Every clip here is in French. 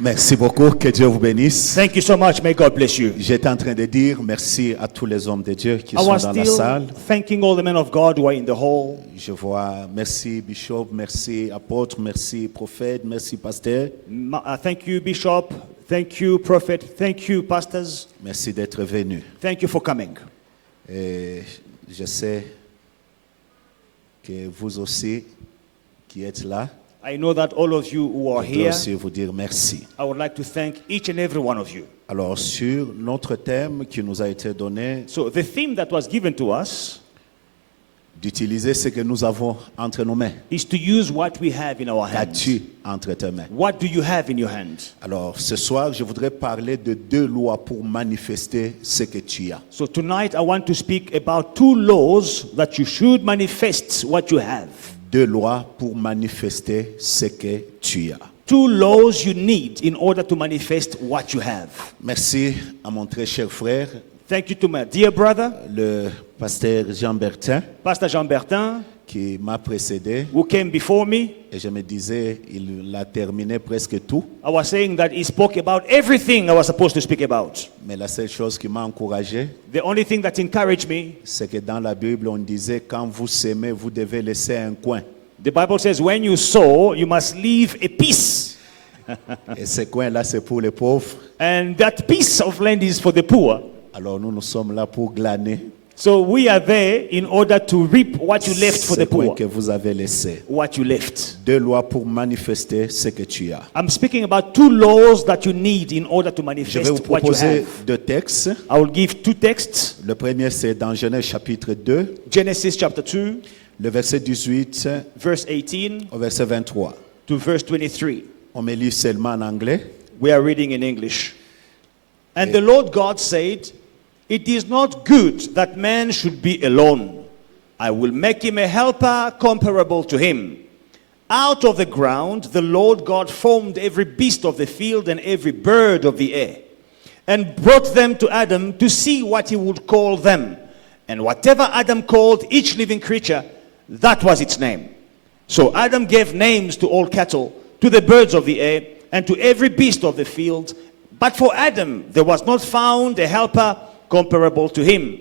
Merci beaucoup, que Dieu vous bénisse. Thank you so much. May God bless you. J'étais en train de dire merci à tous les hommes de Dieu qui I sont was dans la still salle. thanking all the men of God who are in the hall. Je vois, merci Bishop, merci apôtre, merci prophète, merci pasteur. Thank you, Bishop. Thank you, Prophet. Thank you, pastors. Merci d'être venus. Thank you for coming. Et je sais que vous aussi qui êtes là, I know that all of you who are je dois here, aussi vous dire merci. I would like to thank each and every one of you. Alors sur notre thème qui nous a été donné, So the theme that was given to us d'utiliser ce que nous avons entre nos mains. is to use what we have in our hands. Qu'as-tu entre tes mains? What do you have in your hand? Alors ce soir, je voudrais parler de 2 lois pour manifester ce que tu as. So tonight I want to speak about 2 laws that you should manifest what you have. 2 lois pour manifester ce que tu as. 2 laws you need in order to manifest what you have. Merci à mon très cher frère, Thank you to my dear brother, le pasteur Jean Bertin, Pastor Jean Bertin, qui m'a précédé. who came before me. Et je me disais, il a terminé presque tout. I was saying that he spoke about everything I was supposed to speak about. Mais la seule chose qui m'a encouragé, The only thing that encouraged me, c'est que dans la Bible, on disait, quand vous s'aimez, vous devez laisser un coin. the Bible says when you sow, you must leave a piece. Et ce coin-là, c'est pour les pauvres. And that piece of land is for the poor. Alors nous sommes là pour glaner So we are there in order to reap what you left for ce the coin poor. que vous avez laissé. What you left. 2 lois pour manifester ce que tu as. I'm speaking about 2 laws that you need in order to Je vais vous manifest what you proposer have. 2 textes. I will give 2 texts. Le premier, c'est dans Genèse chapitre 2, Genesis chapter 2, le verset 18 verse 18 au verset 23. to verse 23. On me lit seulement en anglais. We are reading in English. And the Lord God said, "It is not good that man should be alone. I will make him a helper comparable to him." Out of the ground the Lord God formed every beast of the field and every bird of the air, and brought them to Adam to see what he would call them. And whatever Adam called each living creature, that was its name. So Adam gave names to all cattle, to the birds of the air, and to every beast of the field. But for Adam there was not found a helper comparable to him.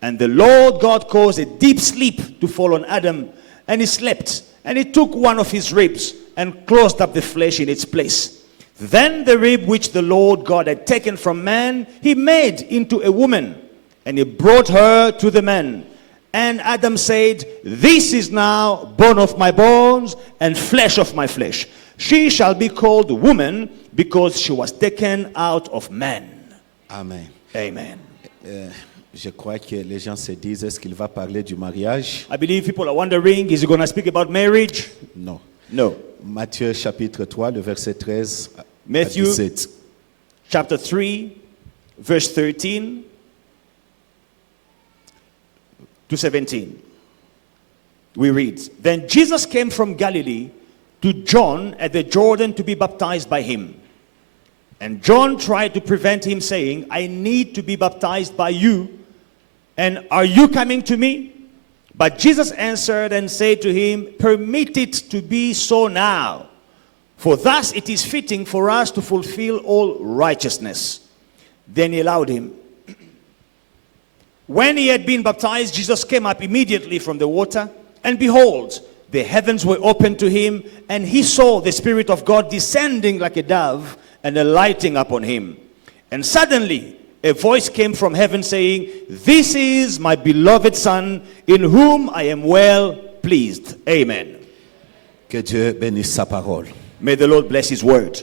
And the Lord God caused a deep sleep to fall on Adam, and he slept. And he took one of his ribs and closed up the flesh in its place. Then the rib which the Lord God had taken from man, he made into a woman, and he brought her to the man. And Adam said, "This is now bone of my bones and flesh of my flesh. She shall be called woman, because she was taken out of man." Amen. Amen. Je crois que les gens se disent, est-ce qu'il va parler du mariage? I believe people are wondering, is he going to speak about marriage? Non. No. Matthieu chapitre 3, le verset 13 à Matthew 17. chapter 3, verse 13 to 17. We read, "Then Jesus came from Galilee to John at the Jordan to be baptized by him. And John tried to prevent him, saying, 'I need to be baptized by you, and are you coming to me?' But Jesus answered and said to him, 'Permit it to be so now, for thus it is fitting for us to fulfill all righteousness.' Then he allowed him. When he had been baptized, Jesus came up immediately from the water, and behold, the heavens were opened to him, and he saw the Spirit of God descending like a dove and alighting upon him. And suddenly a voice came from heaven saying, 'This is my beloved Son, in whom I am well pleased.'" Amen. Que Dieu bénisse sa parole. May the Lord bless his word.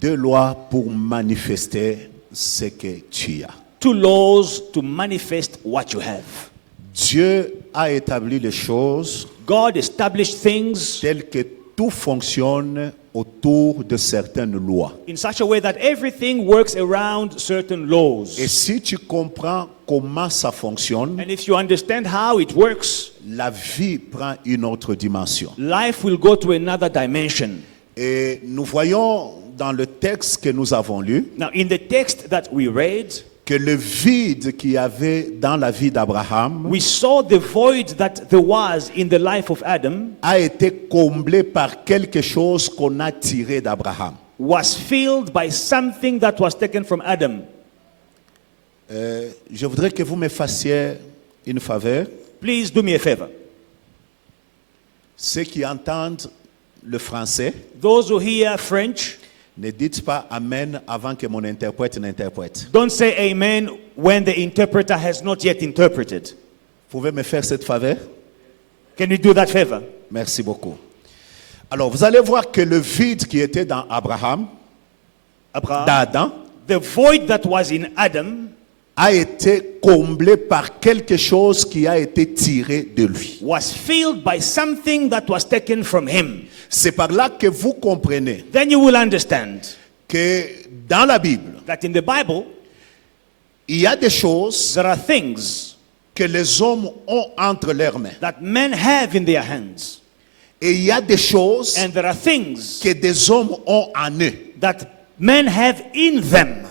2 lois pour manifester ce que tu as. 2 laws to manifest what you have. Dieu a établi les choses God established things telles que tout fonctionne autour de certaines lois. in such a way that everything works around certain laws. Et si tu comprends comment ça fonctionne, And if you understand how it works, la vie prend une autre dimension. life will go to another dimension. Et nous voyons dans le texte que nous avons lu Now, in the text that we read, que le vide qu'il y avait dans la vie d'Abraham we saw the void that there was in the life of Adam a été comblé par quelque chose qu'on a tiré d'Abraham. was filled by something that was taken from Adam. Je voudrais que vous me fassiez une faveur. Please do me a favor. Ceux qui entendent le français, Those who hear French, ne dites pas Amen avant que mon interprète n'interprète. don't say amen when the interpreter has not yet interpreted. Vous pouvez me faire cette faveur? Can you do that favor? Merci beaucoup. Alors, vous allez voir que le vide qui était dans Abraham, Abraham, d'Adam, the void that was in Adam a été comblé par quelque chose qui a été tiré de lui. was filled by something that was taken from him. C'est par là que vous comprenez Then you will understand que dans la Bible, that in the Bible, il y a des choses there are things que les hommes ont entre leurs mains. that men have in their hands. Et il y a des choses And there are things que des hommes ont en eux. that men have in them.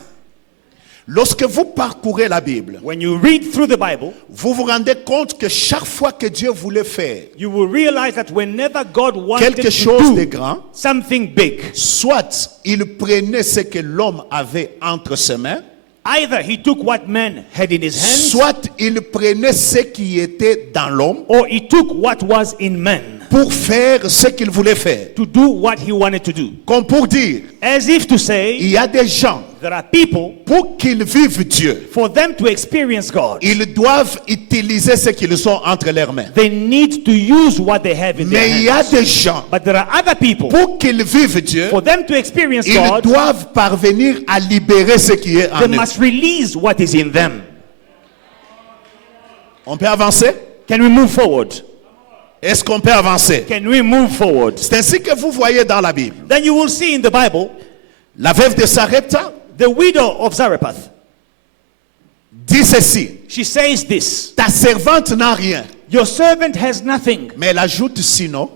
Lorsque vous parcourez la Bible, When you read through the Bible, vous vous rendez compte que chaque fois que Dieu voulait faire you will realize that whenever God wanted quelque chose to de do grand, something big, soit il prenait ce que l'homme avait entre ses mains, either he took what man had in his hands, soit il prenait ce qui était dans l'homme or he took what was in man pour faire ce qu'il voulait faire. to do what he wanted to do. Comme pour dire, As if to il say, y a des gens, there are people, pour qu'ils vivent Dieu, for them to experience God, ils doivent utiliser ce qu'ils ont entre leurs mains. they need to use what they have in Mais il y their a hands. des gens, But there are other people, pour qu'ils vivent Dieu, for them to experience ils God, doivent parvenir à libérer ce qui est en they eux. must release what is in them. On peut avancer? Can we move forward? Est-ce qu'on peut avancer? Can we move forward? C'est ainsi que vous voyez dans la Bible. Then you will see in the Bible, La veuve de Sarepta the widow of Zarephath, dit ceci: she says this, ta servante n'a rien. your servant has nothing. Mais elle ajoute sinon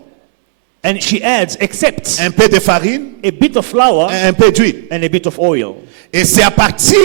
And she adds, except un peu de farine, a bit of flour un peu d'huile. and a bit of oil. Et c'est à partir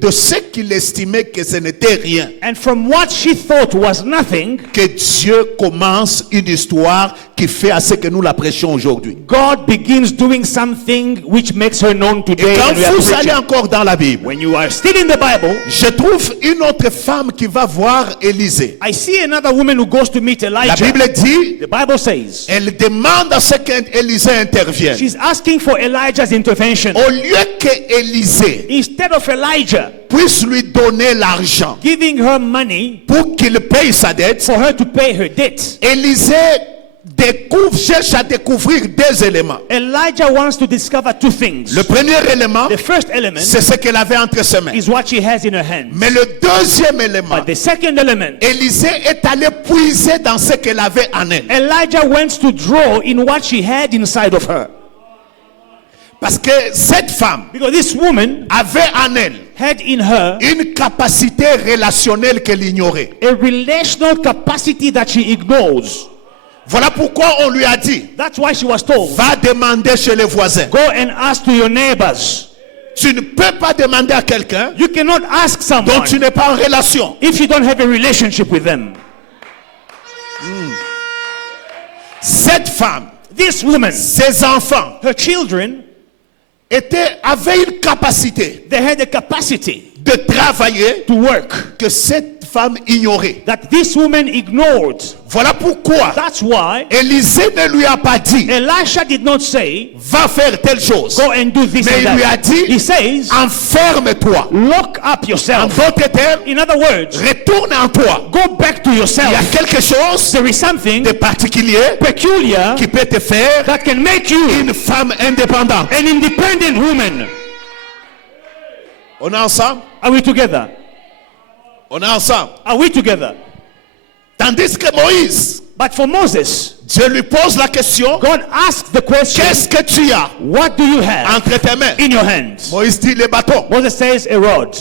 de ce qu'il estimait que ce n'était rien And from what she thought was nothing, que Dieu commence une histoire qui fait à ce que nous la prêchons aujourd'hui. God begins doing something which makes her known Et today. quand And we are vous allez preaching. encore dans la Bible, When you are still in the Bible, je trouve une autre femme qui va voir Élisée. I see another woman who goes to meet La Elijah. Bible dit, The Bible says elle demande à ce qu'Élisée intervienne. she's asking for Elijah's intervention. Au lieu que Élisée Instead of Elijah puisse lui donner l'argent giving her money pour qu'il paye sa dette, for her to pay her debt, Élisée cherche à découvrir deux éléments. Elijah wants to discover two things. Le premier élément, The first element c'est ce qu'elle avait entre ses mains. is what she has in her hands. Mais le deuxième élément, But the second element, Élisée est allé puiser dans ce qu'elle avait en elle. Elijah wants to draw in what she had inside of her. Parce que cette femme Because this woman avait en elle had in her une capacité relationnelle qu'elle ignorait. a relational capacity that she ignores. Voilà pourquoi on lui a dit, That's why she was told, va demander chez les voisins. go and ask to your neighbors. Tu ne peux pas demander à quelqu'un You cannot ask dont someone tu n'es pas en relation. if you don't have a relationship with them. Cette femme, This woman, ses enfants, her children, avaient une capacité they had a capacity de travailler to work que cette femme ignorait. that this woman ignored. Voilà pourquoi That's why Élisée ne lui a pas dit, Elisha did not say, va faire telle chose. go and do this Mais and il lui a that. dit, He says, enferme-toi. lock up En yourself. d'autres termes, In other words, retourne en toi. go back to Il y a yourself. quelque chose There is something de particulier peculiar qui peut te faire that can make you une femme indépendante. an independent woman. On est ensemble? Are we together? On est ensemble. Are we together? Tandis que Moïse, But for Moses, Dieu lui pose la question, God asked the question, qu'est-ce que tu as what do you have entre tes mains? in your hands? Moïse dit, les bâtons. Moses says, a rod.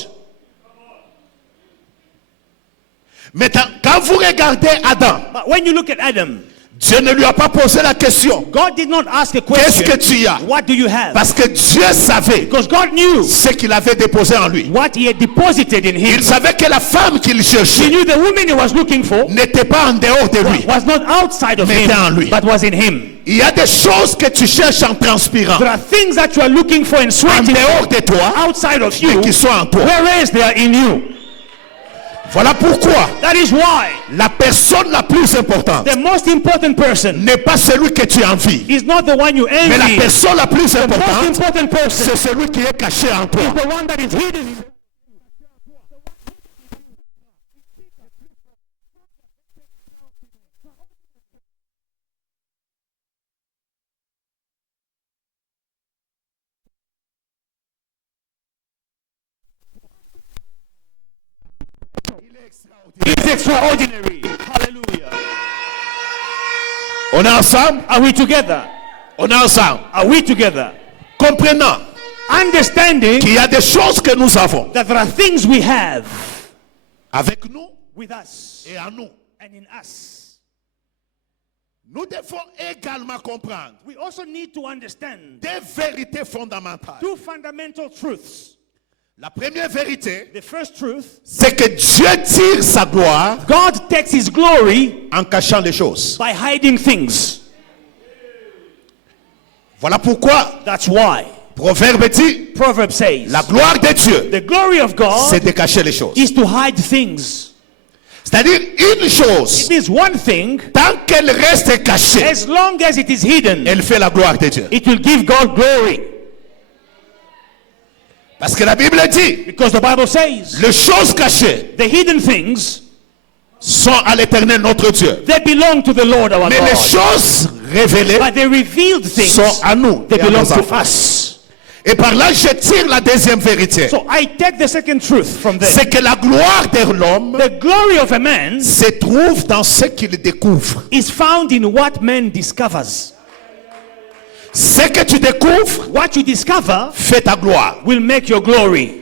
Maintenant, quand vous regardez Adam, But when you look at Adam, Dieu ne lui a pas posé la question. God did not ask a Qu'est-ce que question. tu as? What do you have? Parce que Dieu savait Because God knew ce qu'il avait déposé en lui. what he had deposited in him. Il savait que la femme qu'il He cherchait knew the woman he was looking for n'était pas en dehors de lui. was not outside of Mais him, était en lui. but was in him. Il y a des choses que tu cherches en transpirant There are things that you are looking for and en sweating dehors de toi, outside of mais you, qui sont en toi. whereas they are in you. Voilà pourquoi That is why la personne la plus importante the most important person n'est pas celui que tu envies, is not the one you mais la envy. personne la plus The most importante, important person c'est celui qui est caché en toi. is the one that is hidden in It's extraordinary. Hallelujah. On est ensemble? Are we together? On est ensemble. Are we together? Comprenant Understanding qu'il y a des choses que nous avons that there are things we have avec nous with us et en nous. and in us. Nous devons également comprendre We also need to understand des vérités fondamentales. two fundamental truths. La première vérité, The first truth, c'est que Dieu tire sa gloire God takes his glory en cachant les choses. by hiding things. Voilà pourquoi That's why Proverbe dit, Proverbs says la gloire de Dieu, the glory of c'est God de cacher les choses. is to hide things. C'est-à-dire une chose, It means one thing, tant qu'elle reste cachée, as long as it is hidden, elle fait la gloire de Dieu. it will give God glory. Parce que la Bible dit, Because the Bible says les choses cachées the hidden things, sont à l'Éternel notre Dieu. they belong to the Lord our Mais les God. choses révélées But the revealed things, sont à nous. they et à belong nos to enfants. us. Et par là, je tire la deuxième vérité. So I take the second truth from there. C'est que la gloire de l'homme The glory of a man se trouve dans ce qu'il découvre. is found in what man discovers. Ce que tu découvres What you discover fait ta gloire. will make your glory.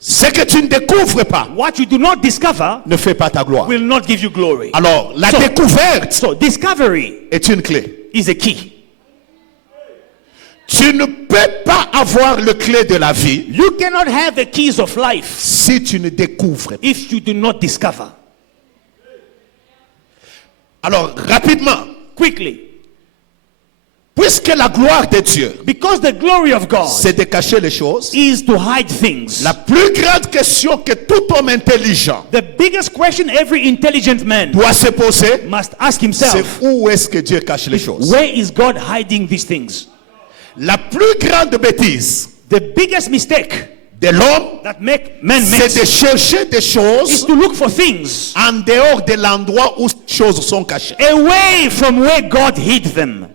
Ce que tu ne découvres pas What you do not discover ne fait pas ta gloire. will not give you glory. Alors, la So- découverte So discovery est une clé. is a key. Tu ne peux pas avoir le clé de la vie You cannot have the keys of life si tu ne découvres pas. if you do not discover. Alors, rapidement, Quickly. puisque la gloire de Dieu, Because the glory of God c'est de cacher les choses, is to hide things. la plus grande question que tout homme intelligent The biggest question every intelligent man doit se poser, must ask c'est himself, où est-ce que Dieu cache les choses. where is God hiding these things? La plus grande bêtise The biggest mistake de l'homme, that man c'est makes de chercher des is choses to look for things en dehors de l'endroit où ces choses sont cachées. away from where God hid them.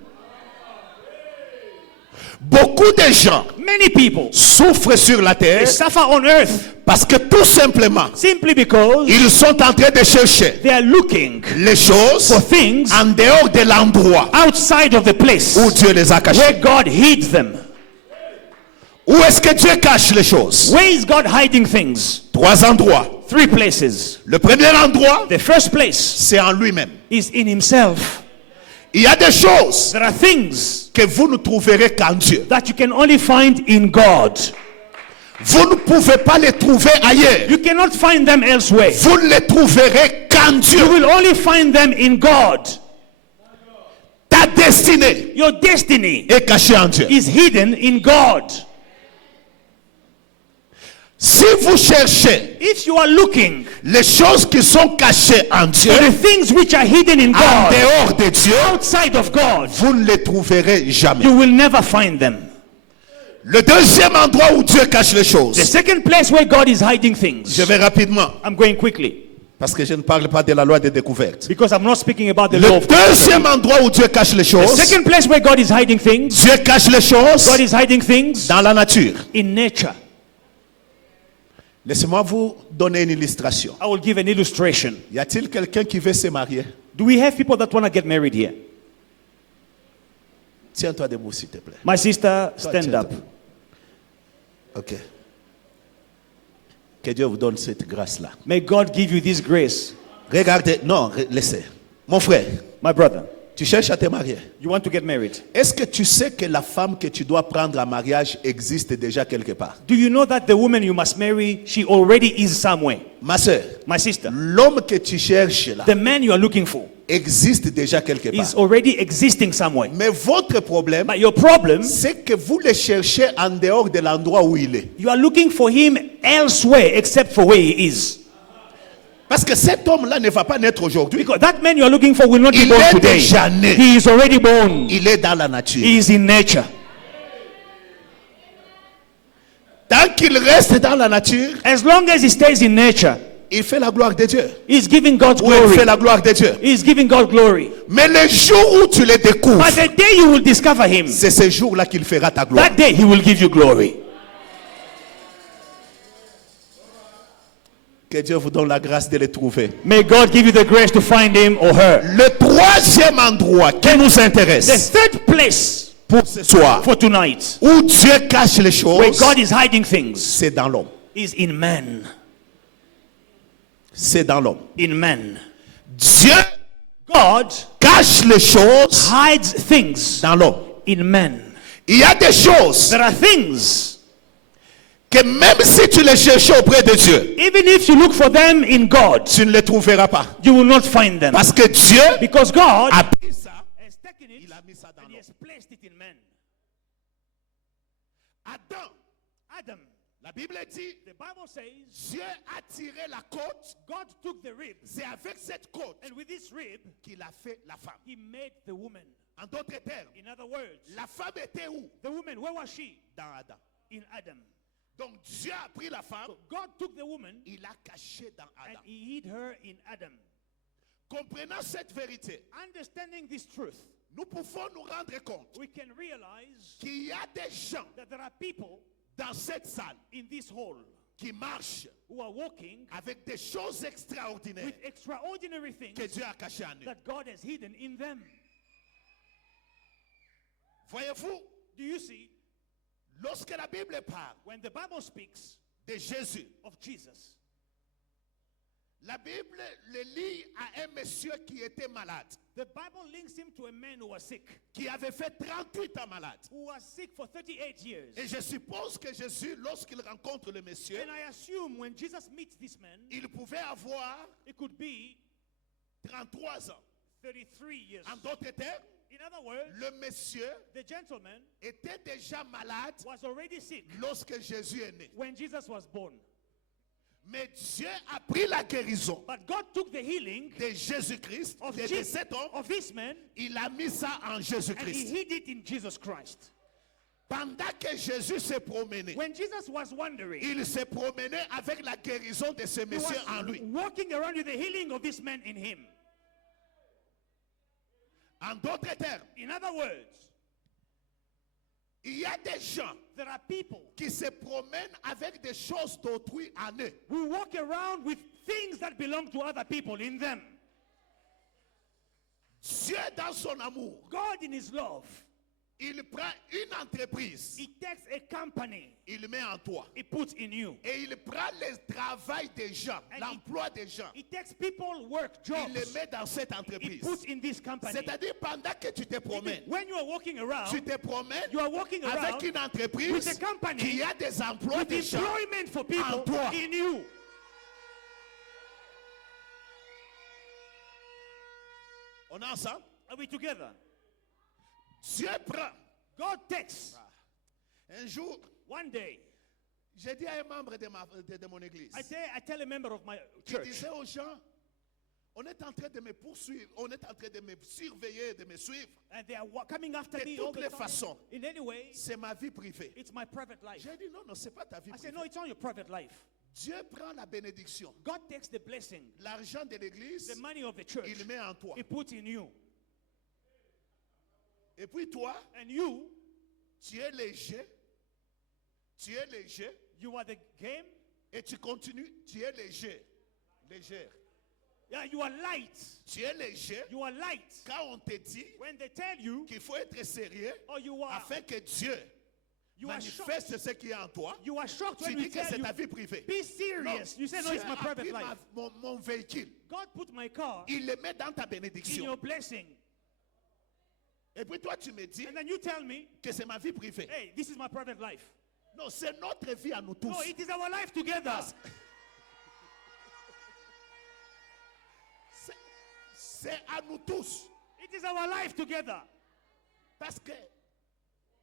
Beaucoup de gens Many people, souffrent sur la they terre suffer on earth parce que tout simplement, simply because ils sont en train de chercher they are looking les choses for things en dehors de l'endroit outside of the place où Dieu les a cachées. where God hid them. Où est-ce que Dieu cache les choses? Where is God hiding things? 3 endroits. 3 places. Le premier endroit, The first place c'est en lui-même. is in himself. Il y a des choses There are things que vous ne trouverez qu'en Dieu. that you can only find in God. Vous ne pouvez pas les trouver ailleurs. You cannot find them elsewhere. Vous ne les trouverez qu'en You Dieu. will only find them in God. Ta destinée Your destiny est cachée en Dieu. is hidden in God. Si vous cherchez If you are looking les choses qui sont cachées en Dieu, for the things which are hidden in en God, dehors de Dieu, outside of God, vous ne les trouverez jamais. you will never find them. Le deuxième endroit où Dieu cache les The choses, second place where God is hiding things, je vais rapidement, I'm going quickly parce que je ne parle pas de la loi de découverte. because I'm not speaking about the law Le of God. deuxième endroit où Dieu cache les The choses, second place where God is hiding things, Dieu cache les choses God is hiding things dans la nature. in nature. Laissez-moi vous donner une illustration. I will give an illustration. Y a-t-il quelqu'un qui veut se marier? Do we have people that want to get married here? Tiens-toi debout, s'il te plaît. My sister, stand up. Ok. Que Dieu vous donne cette grâce-là. May God give you this grace. Regardez, non, laissez. Mon frère, My brother, Tu cherches à te marier. You want to get married. Est-ce que tu sais que la femme que tu dois prendre en mariage existe déjà quelque part? Do you know that the woman you must marry, she already is somewhere? Ma soeur, My sister, l'homme que tu cherches là the man you are looking for existe déjà quelque is part. already existing somewhere. Mais votre problème, But your problem, c'est que vous le cherchez en dehors de l'endroit où il est. you are looking for him elsewhere except for where he is. Parce que cet homme-là ne va pas naître aujourd'hui. Because that man you are looking for will not be Il born est today. déjà né. He is already born. Il est dans la nature. He is in nature. Tant qu'il reste dans la nature, As long as he stays in nature, il fait la gloire de Dieu. he's giving God Ou il glory. fait la gloire de Dieu. He's giving God glory. Mais le jour où tu le découvres, But the day you will discover him, c'est ce jour-là qu'il fera ta gloire. that day he will give you glory. Que Dieu vous donne la grâce de le trouver. May God give you the grace to find him or her. Le troisième endroit qui nous The intéresse third place pour ce soir, for tonight, où Dieu cache les where choses, God is hiding things, c'est dans l'homme. is in man. C'est dans l'homme. In man. Dieu God cache les choses hides things dans l'homme. in man. Il y a des choses There are things, que même si tu les cherches auprès de Dieu, even if you look for them in God, tu ne les trouveras pas. you will not find them. Parce que Dieu Because God a pris ça, has taken it il a mis ça dans and he l'homme. has placed it in man. Adam, Adam, la Bible dit, the Bible says, Dieu a tiré la côte. God took the rib, C'est avec cette côte and with this rib, qu'il a fait la femme. he made the woman. En d'autres termes, In other words, la femme était où? the woman, where was she? Dans Adam. In Adam. Donc Dieu a pris la femme, God took the woman il l'a cachée dans and Adam. he hid her in Adam. Comprenant cette vérité, Understanding this truth, nous pouvons nous rendre compte we can realize qu'il y a des gens that there are people dans cette salle in this hall qui marchent who are walking avec des choses extraordinaires with extraordinary things que Dieu a cachées en eux. that God has hidden in them. Voyez-vous, Do you see? lorsque la Bible parle When the Bible speaks de Jésus, of Jesus, la Bible le lit à un monsieur qui était malade, the Bible links him to a man who was sick, qui avait fait 38 ans malade. who was sick for 38 years. Et je suppose que Jésus, lorsqu'il rencontre le monsieur, And I assume when Jesus meets this man, il pouvait avoir it could be 33 ans. 33 years. En d'autres termes, In other words, le monsieur the gentleman était déjà malade was already sick lorsque Jésus est né. when Jesus was born. Mais Dieu a pris la guérison But God took the healing de Jésus-Christ, of, de cet homme, of this man il a mis ça en and he Jésus-Christ. hid it in Jesus Christ. Pendant que Jésus se promenait, When Jesus was wandering, il se promenait avec la guérison de ce he was monsieur en lui. walking around with the healing of this man in him. En d'autres termes, In other words, il y a des gens there are people qui se promènent avec des choses d'autrui en eux. who walk around with things that belong to other people in them. Dieu, dans son amour, God in his love, il prend une entreprise, he takes a company, il met en toi. he puts in you. Et il prend le travail des gens, And l'emploi des gens. He takes people, work, Il jobs, le met dans cette he entreprise. puts in this company. C'est-à-dire, pendant que tu te promènes, When you are walking around, tu te promènes you are walking avec around une entreprise with a company, qui a des emplois with des gens. employment for people toi. in you. On est ensemble? Are we together? Dieu prend. God takes. Un jour, One day, j'ai dit à un membre de mon église, I tell a member of my qui church, disait aux gens, on est en train de me poursuivre, on est en train de me surveiller, de me suivre. and they are coming after De me all toutes the les time. façons, In any way, c'est ma vie privée. it's my private life. J'ai dit non, non, c'est pas ta vie I said, privée. no, it's not your private life. Dieu prend la bénédiction, God takes the blessing, l'argent de l'église, the money of the church, il met en toi. he puts in you. Et puis toi, And you, tu es léger, you are the game. et tu continues, tu es léger, légère. Yeah, you are light. Tu es léger You are light. quand on te dit When they tell you, qu'il faut être sérieux or you are, afin que Dieu you are shocked. manifeste ce qui est en toi. You are shocked Tu when we dis que tell c'est you, ta vie privée. be serious. You say, no, Dieu it's my a private pris life. mon véhicule, God put my car il le met dans ta in bénédiction. your blessing. Et puis toi, tu me dis And then you tell me, que c'est ma vie privée. hey, this is my private life. Non, c'est notre vie à nous tous. No, it is our life together. C'est à nous tous. It is our life together. Parce que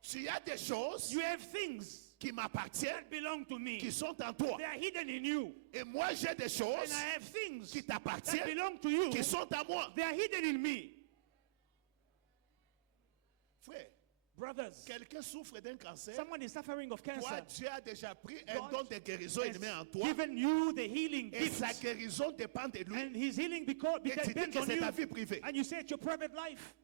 tu as des choses You have things qui m'appartiennent, that belong to me. qui sont en toi. They are hidden in you. Et moi, j'ai des And choses I have things qui that t'appartiennent, belong to you. qui sont à moi. They are hidden in me. Frère, Brothers, quelqu'un souffre d'un cancer. someone is suffering of Toi, cancer. Dieu a déjà pris un God don de guérison et le met en has toi. given you the healing Et gift. sa guérison dépend de lui. And his healing Et tu dis depends que on c'est you. ta vie privée. And you say it's your private life.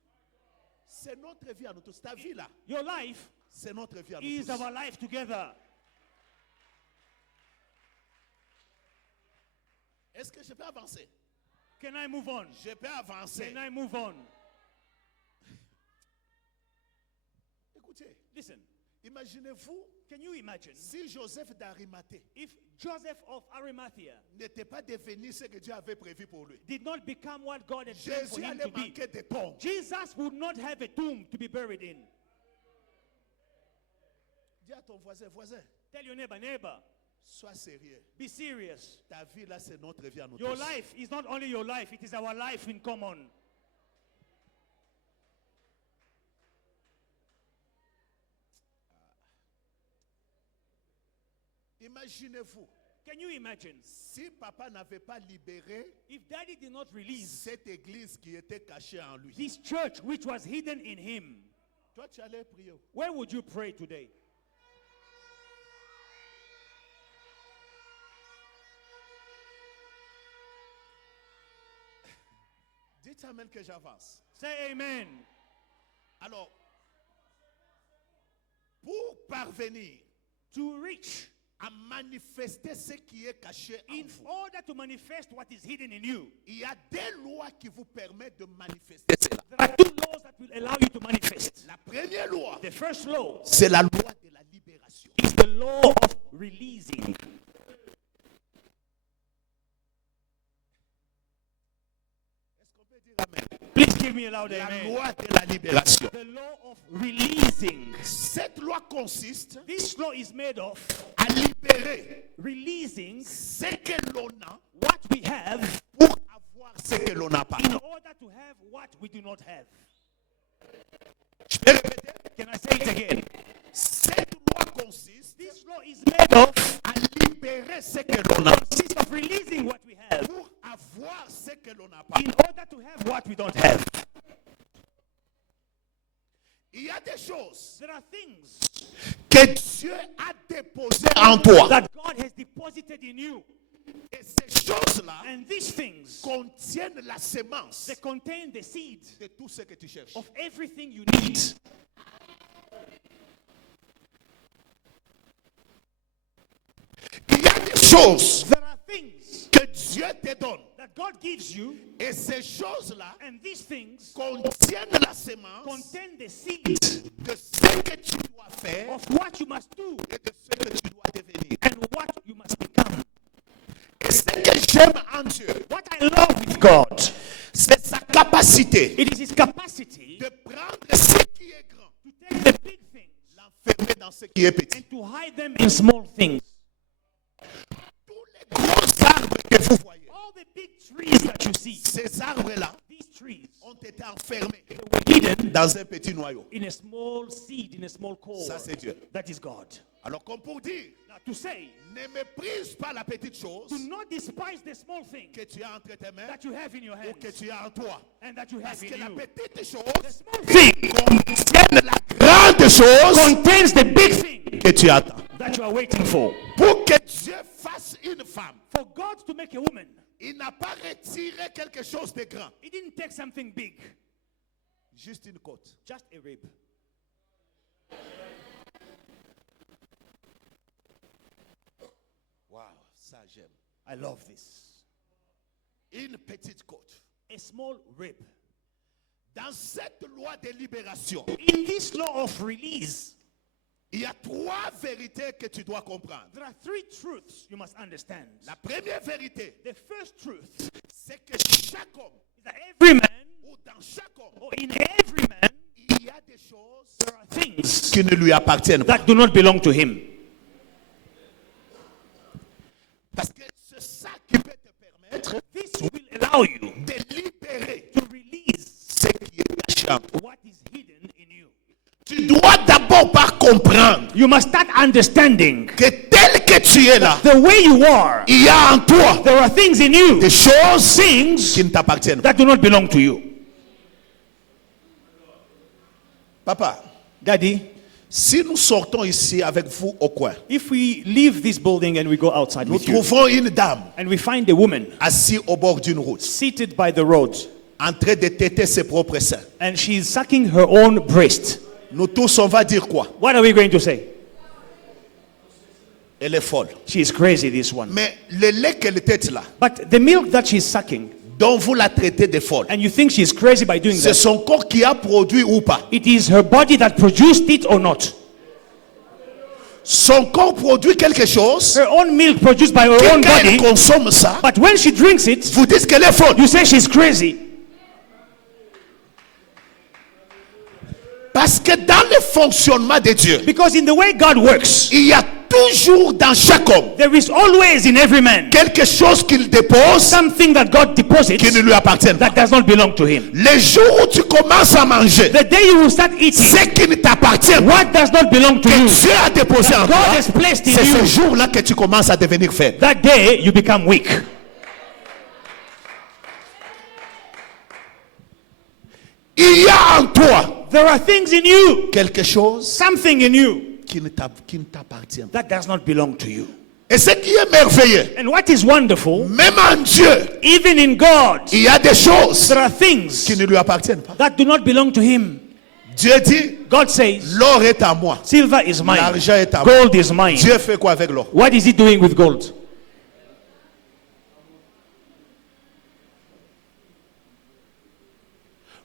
C'est notre vie à nous tous. Ta vie là, Your life c'est notre vie à nous is tous. our life together. Est-ce que je peux avancer? Can I move on? Je peux avancer. Can I move on? Écoutez, Listen, imaginez-vous can you imagine si Joseph d'Arimathée if Joseph of Arimathea n'était pas devenu ce que Dieu avait prévu pour lui. did not become what God had planned for Jésus him allait to be? manquer de tombe. Jesus would not have a tomb to be buried in. Dis à ton voisin, voisin, Tell your neighbor, sois sérieux. be serious. Ta vie là, c'est notre vie à nous Your tous. life is not only your life, it is our life in common. Imaginez-vous, Can you imagine si papa n'avait pas libéré if daddy did not release cette église qui était cachée en lui. this church which was hidden in him? Toi, tu allais prier. Where would you pray today? Dites amen que j'avance. Say amen. Alors, pour parvenir To reach, à manifester ce qui est caché en in vous, order to manifest what is hidden in you, il y a des lois qui vous permettent de manifester cela. there are two laws that will allow you to manifest. La première loi, The first law c'est la loi de la libération. is the law of releasing. Est-ce qu'on peut dire amen? Please give me a loud La amen. loi de la libération. The law of releasing. Cette loi consiste This law is made of à libérer releasing ce que l'on a what we have pour avoir ce que l'on n'a pas. in order to have what we do not have. Je peux répéter? Can I say it again? Cette loi consiste This law is made of à libérer ce que l'on a consists of releasing what we have pour avoir ce que l'on n'a pas. in order to have what we don't have. Il y a des choses There are things que Dieu a déposées en toi. that God has deposited in you, Et ces choses-là and these things contiennent la sémence they contain the seed de tout ce que tu cherches. of everything you need. Il y a des choses There are things que Dieu te donne. that God gives you, Et ces choses-là and these things contiennent la sémence contain the seed de ce que tu dois faire of what you must do et de ce que tu dois devenir. and what you must become. Et ce que j'aime en Dieu, What I love with God, c'est sa capacité it is His capacity de prendre ce qui est grand, to take the big things l'enfermer dans ce qui est petit. and to hide them in small things. Tous les gros arbres que vous voyez, All the big trees that you see, ces arbres-là these trees ont été enfermés were hidden dans un petit noyau. in a small seed, in a small core. Ça, c'est Dieu. That is God. Alors, comme pour dire, Now, to say, ne méprise pas la petite chose do not despise the small thing que tu as entre tes mains that you have in your ou hands que tu as en toi. and that you Parce have que in la you. petite The chose small thing contient la grande chose contains the big thing que tu attends. that you are waiting for. Pour que Dieu fasse une femme, For God to make a woman, il n'a pas retiré quelque chose de grand. He didn't take something big, Juste une côte. just a rib. Waouh, ça j'aime. I love this. Une petite côte. A small rib. Dans cette loi de libération, In this law of release, il y a trois vérités que tu dois comprendre. there are three truths you must understand. La première vérité, The first truth c'est que chaque homme, is that every man, ou dans chaque homme, or in every man, il y qui ne lui appartiennent pas. that do not belong to him. Parce que c'est ça qui peut te permettre This will allow you de libérer to release ce qui est caché en toi. what is hidden in you. Tu dois d'abord pas comprendre You must start understanding que tel que tu es là, the way you are. il y a en toi There are things in you, des choses things qui ne t'appartiennent pas. that do not belong to you. Papa, Daddy, si nous sortons ici avec vous au coin, if we leave this building and we go outside nous with you, trouverons une dame and we find a woman assise au bord d'une route, seated by the road, en train de téter ses propres seins. and she's sucking her own breast, Nous tous, on va dire quoi? what are we going to say? Elle est folle. She is crazy, this one. Mais le lait qu'elle tète là, But the milk that she's sucking, dont vous la traitez de folle, and you think she's crazy by doing c'est that, son corps qui a produit ou pas. it is her body that produced it or not. Son corps produit quelque chose, Her own milk produced by her qui own quand elle body, consomme ça, but when she drinks it, vous dites qu'elle est folle. you say she's crazy. Parce que dans le fonctionnement de Dieu, Because in the way God works, il y a toujours dans chaque homme there is always in every man quelque chose qu'il dépose something that God deposits qui ne lui appartient pas. that does not belong to him. Le jour où tu commences à manger The day you will start eating ce qui ne t'appartient pas, what does not belong to que you, Dieu a déposé en God toi, has placed in c'est ce you, jour-là que tu commences à devenir faible. that day you become weak. Il y a en toi There are things in you, quelque chose something in you qui ne t'appartient pas. that does not belong to you. Et ce qui est merveilleux, And what is wonderful, même en Dieu, even in God, il y a des choses there are things qui ne lui appartiennent pas. that do not belong to him. Dieu dit, God says, l'or est à moi, silver is mine, l'argent est à moi. gold is mine. Dieu fait quoi avec l'or? What is he doing with gold?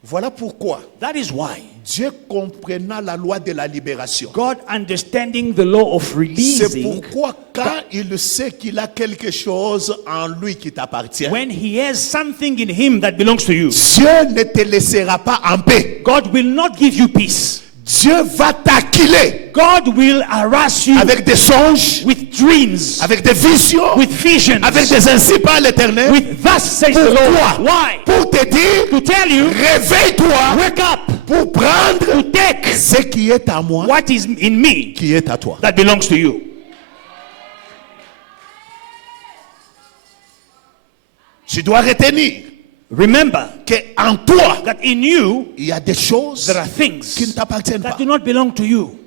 Voilà pourquoi That is why Dieu comprenant la loi de la libération. God, understanding the law of C'est releasing, pourquoi quand il sait qu'il a quelque chose en lui qui t'appartient, when he has something in him that belongs to you, Dieu ne te laissera pas en paix. God will not give you peace. Dieu va t'acquiler God will harass you avec des songes, with dreams, avec des visions, with visions, avec des ainsi par l'Éternel. with thus says the Pourquoi? Lord. Why? Pour te dire, To tell you, réveille-toi wake up, pour prendre to take ce qui est à moi, what is in me qui est à toi. that belongs to you. Tu dois retenir Remember qu'en toi, that in you il y a des choses there are things qui ne t'appartiennent pas. that do not belong to you.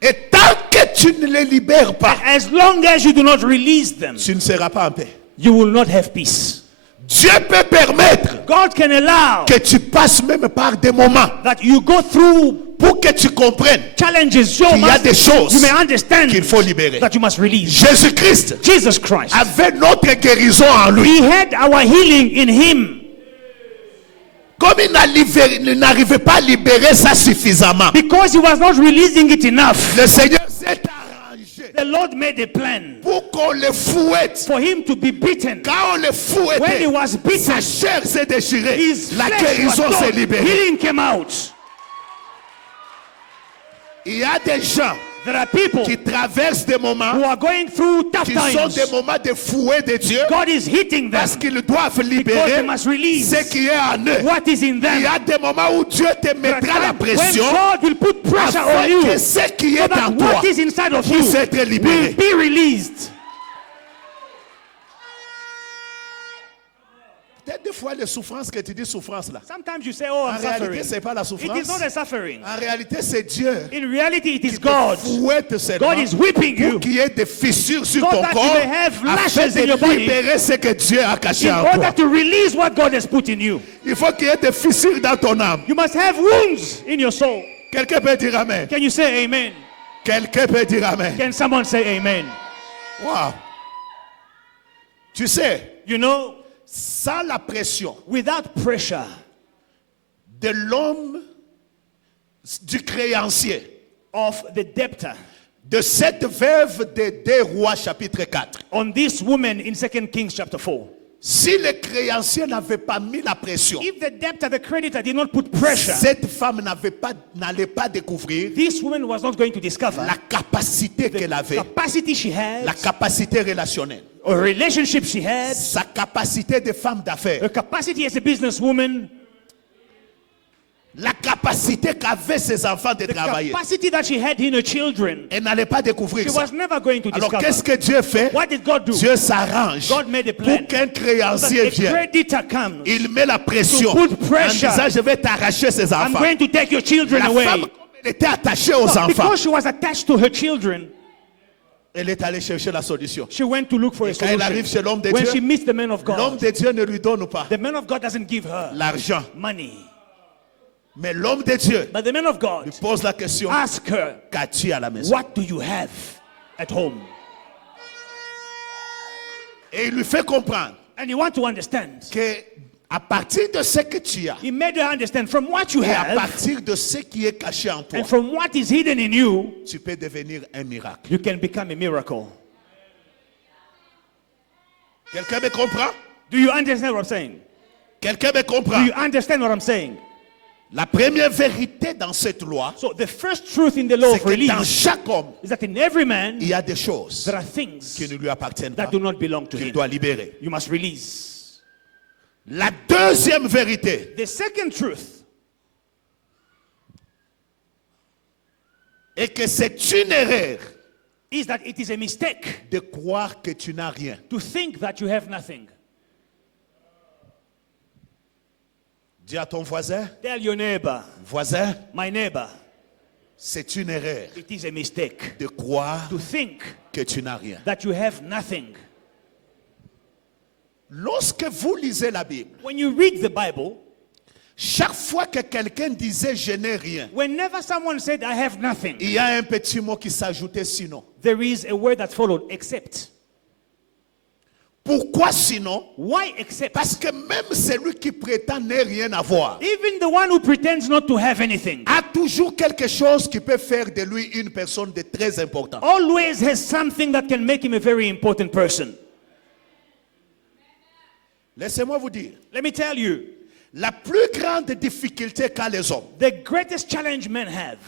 Et tant que tu ne les libères pas, As long as you do not release them, tu ne seras pas en paix. you will not have peace. Dieu peut permettre God can allow que tu passes même par des moments that you go through pour que tu comprennes challenges so qu'il y a much des choses you may understand qu'il faut libérer. that you must release. Jésus-Christ Jesus Christ, avait notre guérison en lui. he had our healing in him. Comme il n'arrivait pas à libérer ça suffisamment, Because he was not releasing it enough, le Seigneur s'est arrangé the Lord made a plan pour qu'on le fouette. for him to be beaten. Quand on le When he fouettait, was sa beaten, chair s'est déchirée. his La flesh guérison was s'est torn. libérée. Healing came out. Il y a des gens There are people qui traversent des moments who are going through tough qui sont times. des moments de fouet de Dieu God is hitting them parce qu'ils doivent because libérer they must release ce qui est en eux. what is in Il them. y a des moments où Dieu te There are mettra la times pression when God will put pressure on afin you que ce qui so est that en toi what is inside of puisse you être will libéré. be released. Peut-être des fois les souffrances que tu dis souffrance là. Sometimes you say, oh, I'm En réalité, suffering. c'est pas la It souffrance. is not a suffering. En réalité, c'est Dieu In reality, it is qui te God. fouette seulement God is whipping you pour qu'il y ait des fissures sur so ton that you corps may have afin lashes in your de body libérer ce que Dieu a caché in en order toi. to release what God has put in you. Il faut qu'il y ait des fissures dans ton âme. You must have wounds in your soul. Quelqu'un peut dire Amen. Can you say amen? Quelqu'un peut dire Amen. Can someone say amen? Wow. Tu sais, You know, sans la pression without pressure de l'homme, du créancier, of the debtor de cette veuve de 2 Rois chapitre 4, on this woman in 2 Kings chapter 4, Si le créancier n'avait pas mis la pression, If the debtor, the creditor, did not put pressure, cette femme n'allait pas découvrir this woman was not going to discover la capacité the qu'elle avait, capacity she had, la capacité relationnelle, or relationship she had, sa capacité de femme d'affaires, her capacity as a businesswoman, la capacité qu'avaient ses enfants de the travailler. capacity that she had in her children. Elle n'allait pas découvrir She ça. was never going to Alors discover. qu'est-ce que Dieu fait? What did God do? Dieu s'arrange God made a plan. pour qu'un So créancier that a vienne. creditor comes. Il met la pression To en put pressure. disant je vais t'arracher ses I'm enfants. going to take your children La away. femme, comme elle était attachée aux So enfants, because she was attached to her children, elle est allée chercher la solution. she went to look for a Et quand elle arrive chez solution. l'homme de When Dieu, she meets the man of l'homme God, de Dieu ne lui donne pas the man of God doesn't give her l'argent. money. Mais l'homme de Dieu But the man of God lui pose la question, ask her, qu'as-tu à la maison? what do you have at home? Et il lui fait comprendre And you want to understand. que à partir de ce que tu as, He made her understand from what you et à have partir de ce qui est caché en toi, and from what is hidden in you, tu peux devenir un miracle. you can become a miracle. Quelqu'un me comprend? Do you understand what I'm saying? Quelqu'un me Do comprend? you understand what I'm saying? La première vérité dans cette loi, So the first truth in the law c'est of que dans release chaque homme, is that in every man il y a des choses there are things qui ne lui appartiennent pas, that do not belong to qu'il him. doit libérer. You must release. La deuxième vérité The second truth est que c'est une erreur is that it is a mistake de croire que tu n'as rien. to think that you have nothing. Dis à ton voisin, Tell your neighbor, voisin, my neighbor, c'est une erreur it is a mistake de croire to think que tu n'as rien. that you have nothing. Lorsque vous lisez la Bible, When you read the Bible, chaque fois que quelqu'un disait je n'ai rien, whenever someone said, I have nothing, il y a un petit mot qui s'ajoutait sinon. there is a word that followed, except. Pourquoi sinon? Why except? Parce que même celui qui prétend ne rien avoir Even the one who pretends not to have anything a toujours quelque chose qui peut faire de lui une personne de très importante. always has something that can make him a very important person. Laissez-moi vous dire, Let me tell you, la plus grande difficulté qu'a les hommes, the greatest challenge men have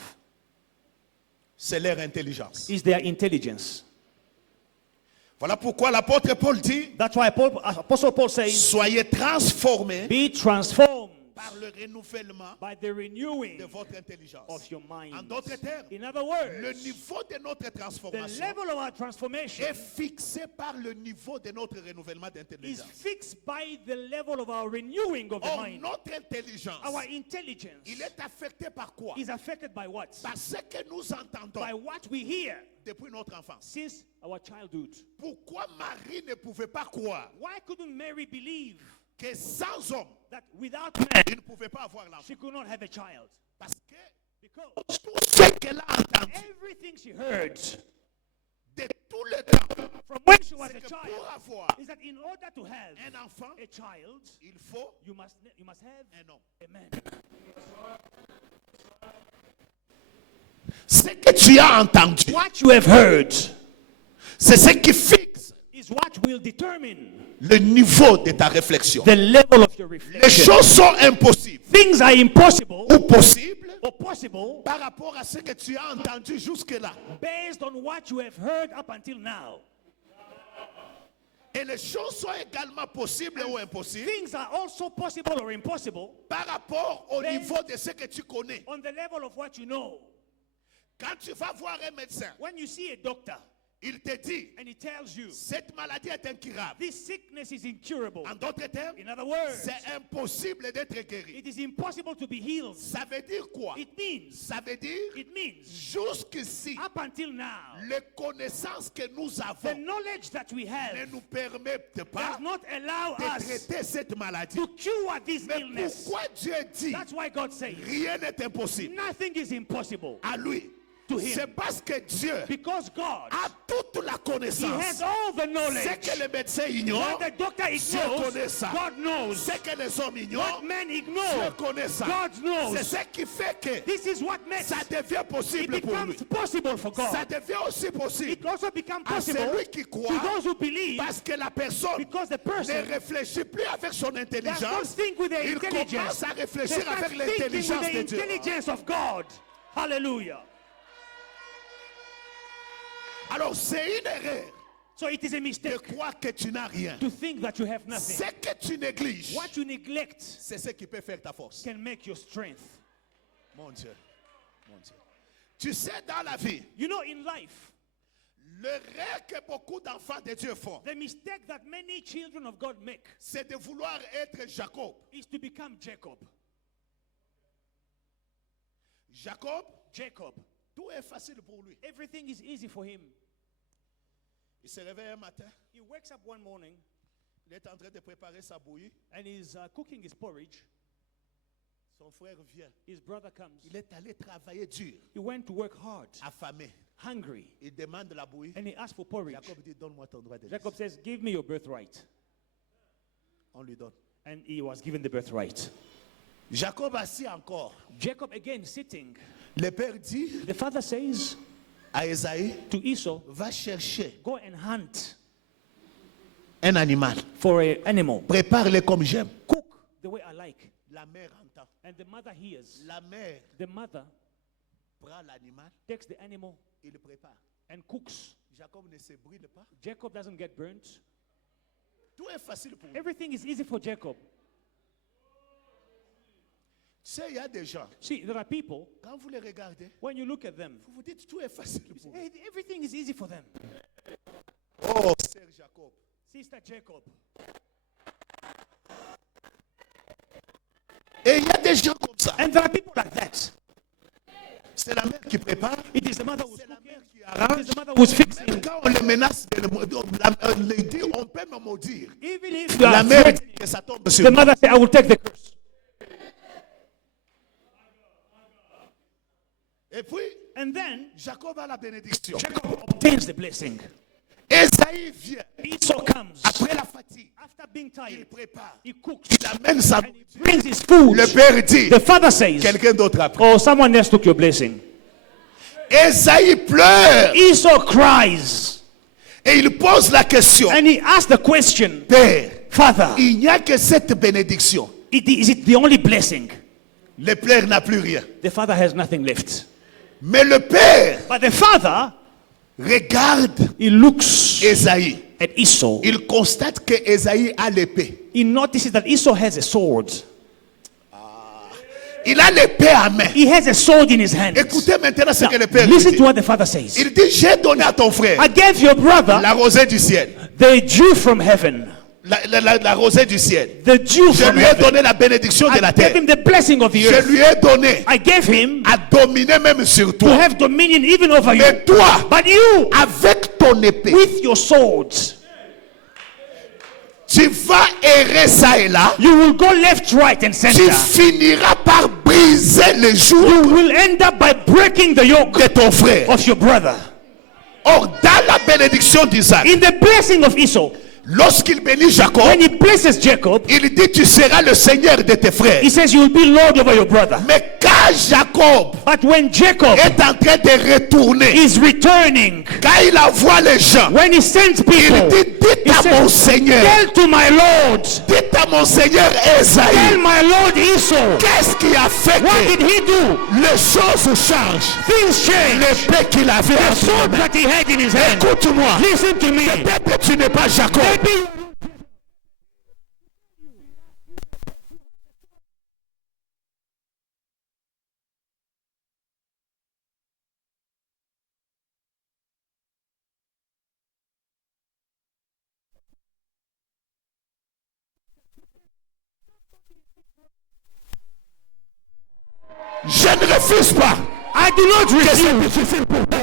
c'est leur intelligence. is their intelligence. Voilà pourquoi l'apôtre Paul dit, That's why Apostle Paul says, soyez transformés be transformed par le renouvellement by the renewing de votre intelligence. of your mind. En d'autres termes, In other le words, niveau de notre the transformation level of our transformation est fixé par le niveau de notre renouvellement is d'intelligence. fixed by the level of our renewing of the Or mind. notre intelligence, Our intelligence il est affecté par quoi? is affected by what? Par ce que nous entendons By what we hear depuis notre enfance. since our childhood. Pourquoi Marie ne pouvait pas croire Why couldn't Mary believe que sans homme, that without man il ne pouvait pas avoir l'enfant? she could not have a child? Parce que Because tout ce qu'elle a entendu everything she heard de tout le temps, from when she was c'est a que child pour avoir is that in order to have un enfant, a child, il faut you must have un homme. a man. Ce que tu as entendu, What you have heard c'est ce qui fixe is what will determine le niveau de ta réflexion. the level of your Les reflection. choses sont impossibles Things are impossible ou possibles or possible par rapport à ce que tu as entendu jusque-là. based on what you have heard up until now. Et les choses sont également possibles ou impossibles Things are also possible or impossible par rapport au niveau de ce que tu connais. on the level of what you know. Quand tu vas voir un médecin, When you see a doctor il te dit, and he tells you cette maladie est incurable. this sickness is incurable, En d'autres termes, in other words, c'est impossible d'être guéri. it is impossible to be healed. Ça veut dire quoi? It means, Ça veut dire, it means, jusqu'ici, up until now, les connaissances que nous the avons knowledge that we ne have nous permettent pas does not allow de us traiter cette maladie. to cure this Mais illness. pourquoi Dieu dit, That's why God says rien n'est impossible nothing is impossible à lui? to him. C'est parce que Dieu Because God, a toute la he connaissance. has all the Ce knowledge. que les médecins ignorent, What the doctor Dieu ignores, connaît ça. God knows. Ce que les hommes ignorent, What men Dieu ignore, connaît ça. God knows. C'est ce qui fait que This is what makes ça devient it possible pour lui. becomes possible for Ça God. devient aussi possible It also becomes à possible celui qui to croit those who believe, parce que la personne because the ne person réfléchit plus avec son does not intelligence. think with their Il intelligence. commence à They réfléchir start avec thinking with l'intelligence de the Dieu. intelligence of God. Hallelujah. Alors c'est une erreur So it is a de mistake croire que tu n'as rien. to think that you have nothing. Ce que tu négliges, What you neglect c'est ce qui peut faire ta force. can make your strength. Mon Dieu, mon Dieu. Tu sais, dans la vie, You know, in life, l'erreur que beaucoup d'enfants de Dieu font, the mistake that many children of God make c'est de vouloir être Jacob. is to become Jacob. Jacob, tout est facile pour lui. Everything is easy for him. Il se réveille un matin, He wakes up one morning il est en train de préparer sa bouillie. and he's cooking his porridge. Son frère vient. His brother comes. Il est allé travailler dur, He went to work hard, affamé. hungry, Il demande la bouillie. and he asked for porridge. Jacob dit, donne-moi ton droit de Jacob naissance. says, "Give me your birthright." On lui donne. And he was given the birthright. Jacob assis encore. Jacob again sitting. Le père dit The father says à Esaïe, to Esau, va chercher "Go and hunt un animal. for an animal. Prépare-le comme j'aime. Cook the way I like." La mère entend. And the mother hears. La mère The mother prend l'animal, takes the animal il le prépare. and cooks. Jacob ne se brûle pas. Jacob doesn't get burnt. Tout est facile pour lui. Everything is easy for Jacob. Tu sais, il y a des gens, See, there are people, quand vous les regardez, when you look at them, vous vous dites tout est facile pour eux. hey, everything is easy for them. Oh, Sœur Jacob. Sister Jacob. Et il y a des gens comme ça. And there are people like that. C'est la mère qui prépare, It is the mother who's c'est la cooking. mère qui It arrange. is the mother who's Même fixing. quand on les menace, on les dit, on peut me maudire. Even if you La are mère dit threatened, que ça tombe sur the moi. mother says, "I will take the curse." Et puis, And then Jacob a la bénédiction. Jacob obtains the blessing. Esaïe vient. Esau comes. Après la fatigue, After being il tired, prépare. he cooks. Il amène sa And he brings his food. Le père dit, The father says, quelqu'un d'autre a pris. "Oh, someone else took your blessing." Esaïe pleure Esau cries. et il pose la question. And he asks the question, Père, "Father, il n'y a que cette bénédiction. is it the only blessing?" Le père n'a plus rien. The father has nothing left. Mais le père But the father, regarde he looks Esaïe. at Esau. Il constate que Esaïe a l'épée. He notices that Esau has a sword. Il a l'épée à main. He has a sword in his hand. Écoutez maintenant ce Now, que le père lui listen dit. to what the father says. Il dit, j'ai donné à ton frère I gave your brother la rosée du ciel. the dew from heaven. La rosée du ciel. The dew Je from lui ai heaven. donné la bénédiction de I la gave terre. him the blessing of the Je earth. lui ai donné I gave him à dominer même sur to toi. have dominion even over you. Mais toi, But you, avec ton épée, with your sword, tu vas errer ça et là. you will go left, right, and Tu center. finiras par briser les joues You will end up by breaking the yoke de ton frère. of your brother. Or, dans la bénédiction d'Isaac, In the blessing of Esau, lorsqu'il bénit Jacob, when he blesses Jacob, il dit, tu seras le seigneur de tes frères. he says you will be Lord over your brother. Mais quand Jacob But when Jacob est en train de retourner, is returning, quand il envoie les gens, when he sends il people, dit, dites he à mon says, Seigneur, tell to my Lord, dites à mon Seigneur tell Esaïe, my Lord Esau, qu'est-ce qui a fait what que did he do? les choses changent? Things change. L'épée qu'il avait The en son sword main. that he had in his hand. Écoute-moi, Listen to me. peut-être que tu n'es pas Jacob. Maybe Je ne refuse pas. I do not Que c'est refuse. difficile pour toi.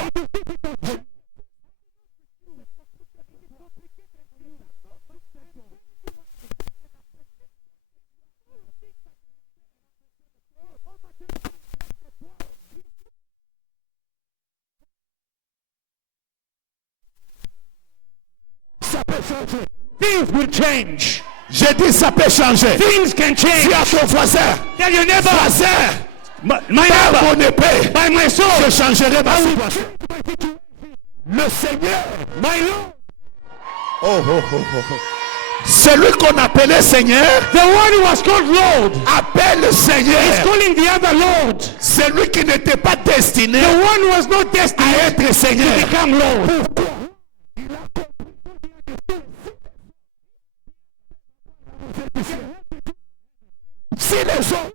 things will change. J'ai dit ça peut changer. Things can change. Dis à ton voisin, Tell your neighbor, voisin, my par neighbor, mon épée, by my sword, je changerai ma I will situation. Le Seigneur, my Lord, celui qu'on appelait Seigneur, the one who was called Lord, appelle le is Seigneur. calling the other Lord. Celui qui n'était pas destiné The one who was not destined à être to Seigneur. become Lord. Si les autres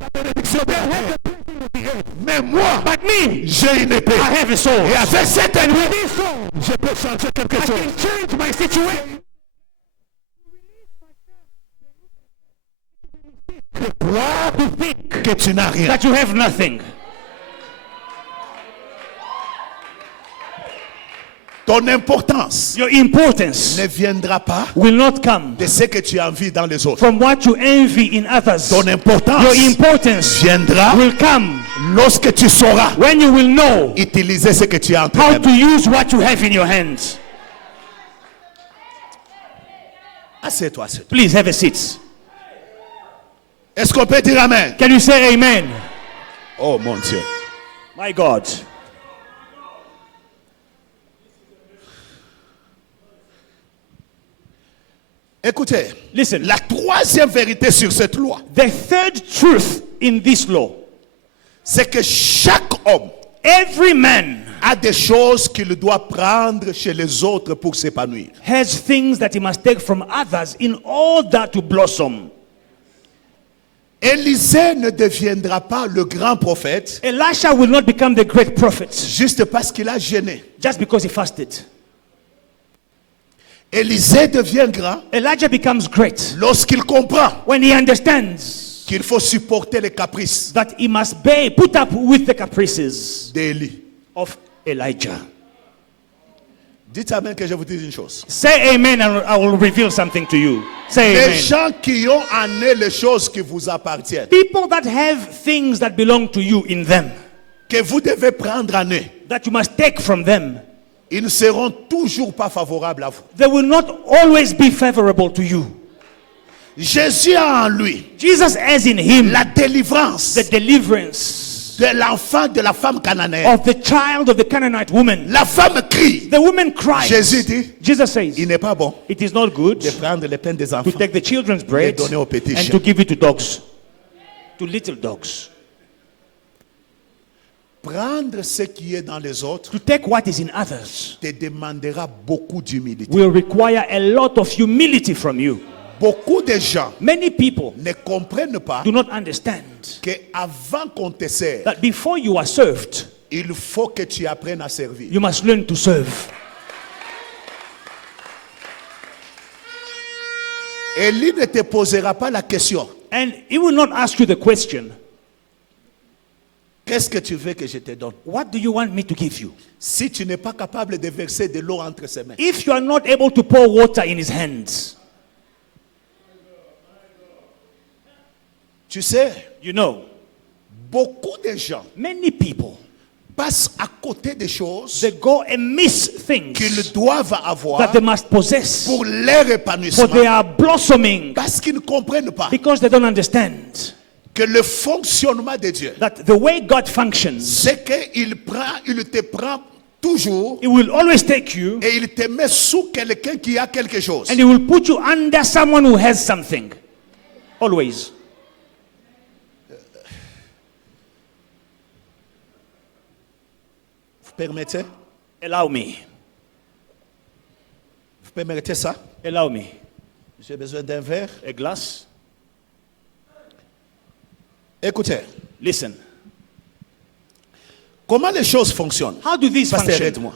la bénédiction de Dieu, mais moi, But me, j'ai une épée. I have a sword. Et avec cette And épée, with this sword, je peux changer quelque I chose. can change my situation. Toi, To think que tu n'as rien. that you have nothing. Ton importance Your importance ne viendra pas will not come de ce que tu envies dans les autres. from what you envy in others. Ton importance Your importance viendra will come lorsque tu sauras when you will know utiliser ce que tu as entre how tes to mains. use what you have in your hands. Assieds-toi, assieds-toi. Please have a seat. Est-ce qu'on peut dire Amen? Can you say amen? Oh mon Dieu. My God. Écoutez, Listen, la troisième vérité sur cette loi, the third truth in this law, c'est que chaque homme every man a des choses qu'il doit prendre chez les autres pour s'épanouir. has things that he must take from others in order to blossom. Élisée ne deviendra pas le grand prophète Elisha will not become the great prophet juste parce qu'il a jeûné. just because he fasted. Élisée devient grand Elijah becomes great lorsqu'il comprend when he understands qu'il faut supporter les caprices that he must put up with the caprices d'Élie. of Elijah. Dites Amen que je vous dise une chose. Say amen and I will reveal something to you. Say Les amen. gens qui ont en eux les choses qui vous appartiennent, People that have things that belong to you in them, que vous devez prendre en eux, that you must take from them, ils ne seront toujours pas favorables à vous. they will not always be favorable to you. Jésus a en lui Jesus has in him la délivrance the deliverance de l'enfant de la femme cananéenne. of the child of the Canaanite woman. La femme crie. The woman cries. Jésus dit, Jesus says, il n'est pas bon it is not good de prendre le pain des to enfants. take the children's bread donner aux petits and chiens. to give it to dogs, to little dogs. Prendre ce qui est dans les autres To take what is in others te demandera beaucoup d'humilité. will require a lot of humility from you. Beaucoup de gens Many people ne comprennent pas do not understand qu'avant qu'on te sert, that before you are served, il faut que tu apprennes à servir. you must learn to serve. Élie ne te posera pas la question, And he will not ask you the question, qu'est-ce que tu veux que je te donne? what do you want me to give you? Si tu n'es pas capable de verser de l'eau entre ses mains. If you are not able to pour water in his hands, Tu sais, you know, beaucoup de gens many people, passent à côté des choses they go and miss things qu'ils doivent avoir that they must possess pour leur for épanouissement. their blossoming, Parce qu'ils ne comprennent pas because they don't understand que le fonctionnement de Dieu, that the way God functions, c'est qu'il te prend toujours he will always take you et il te met sous quelqu'un qui a quelque chose. and he will put you under someone who has something. Always. Vous permettez? Allow me. Vous permettez ça? Allow me. J'ai besoin d'un verre. A glass. Écoutez, Listen. comment les choses fonctionnent? How do these Pasteur, function? aide-moi.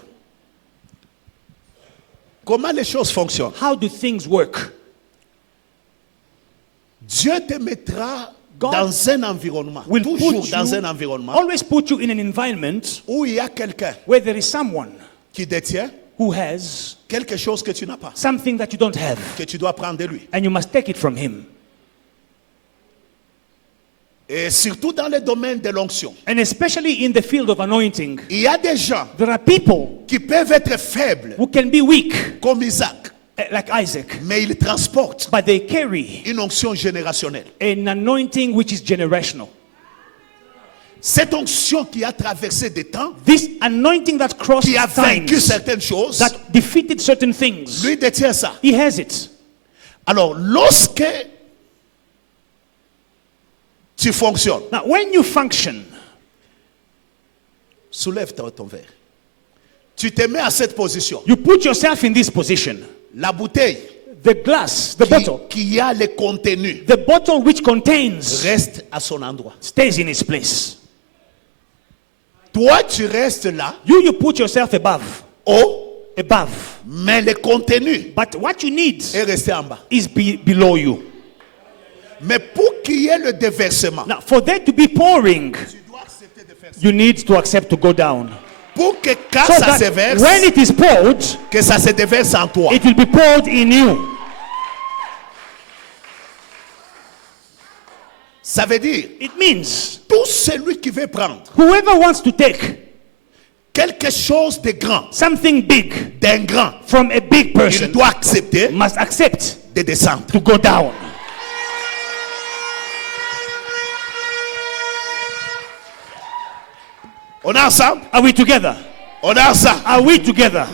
Comment les choses fonctionnent? How do things work? Dieu te mettra God dans un environnement, will toujours put dans you, un environnement always put you in an environment où il y a quelqu'un where there is someone qui détient who has quelque chose que tu n'as pas, something that you don't have, que tu dois prendre de lui. and you must take it from him. Et surtout dans le domaine de l'onction. and especially in the field of anointing, Il y a des gens there are people qui peuvent être faibles, who can be weak, comme Isaac, like Isaac, mais ils transportent but they carry une onction générationnelle. an anointing which is generational. Cette onction qui a traversé des temps, This anointing that crossed qui a vaincu times, certaines choses, that defeated certain things, lui détient ça. he has it. Alors, lorsque tu fonctionnes, Now, when you function, soulève ton verre. Tu te mets à cette position. you put yourself in this position. La bouteille The glass, the bottle, qui a le contenu the bottle which contains reste à son endroit. stays in its place. Toi, tu restes là, You put yourself above, haut, mais le contenu but what you need est resté en bas. is below you. Mais pour qu'il y ait le déversement, Now, for there to be pouring, tu dois accepter de faire ça. you need to accept to go down. Pour que quand So ça se that verse, when it is poured, que ça se déverse en toi. it will be poured in you. Ça veut dire, It means tout celui qui veut prendre whoever wants to take quelque chose de grand, something big d'un grand, from a big il person doit accepter must accept de descendre. to go down. On est ensemble? Are we together? On est ensemble? Are we together?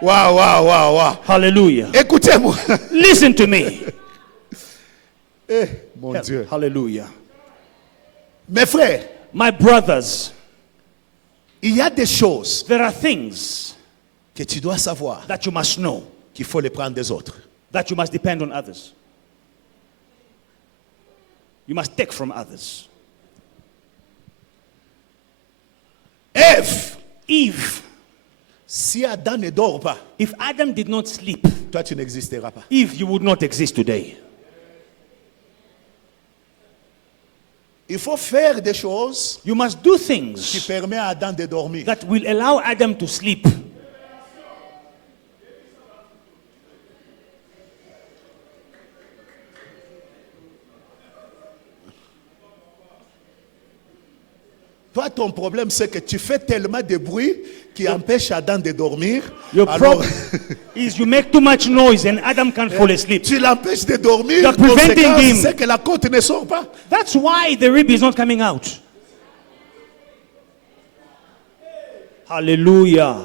Waouh, waouh, waouh, waouh. Hallelujah. Écoutez-moi. Listen to me. Mon Dieu. Hallelujah. Mes frères, My brothers, il y a des choses there are things que tu dois savoir that you must know, qu'il faut les prendre des autres. that you must depend on others. You must take from others. Eve, Si Adam ne dort pas, if Adam did not sleep, toi tu n'existeras pas. Eve, you would not exist today. Il faut faire des choses You must do qui things permettent à Adam de dormir. that will allow Adam to sleep. Toi, ton problème, c'est que tu fais tellement de bruit qui empêche Adam de dormir. Your Alors, problem is you make too much noise and Adam can't fall asleep. tu l'empêches de dormir. You're preventing Conséquence, him. c'est que la côte ne sort pas. That's why the rib is not coming out. Hallelujah.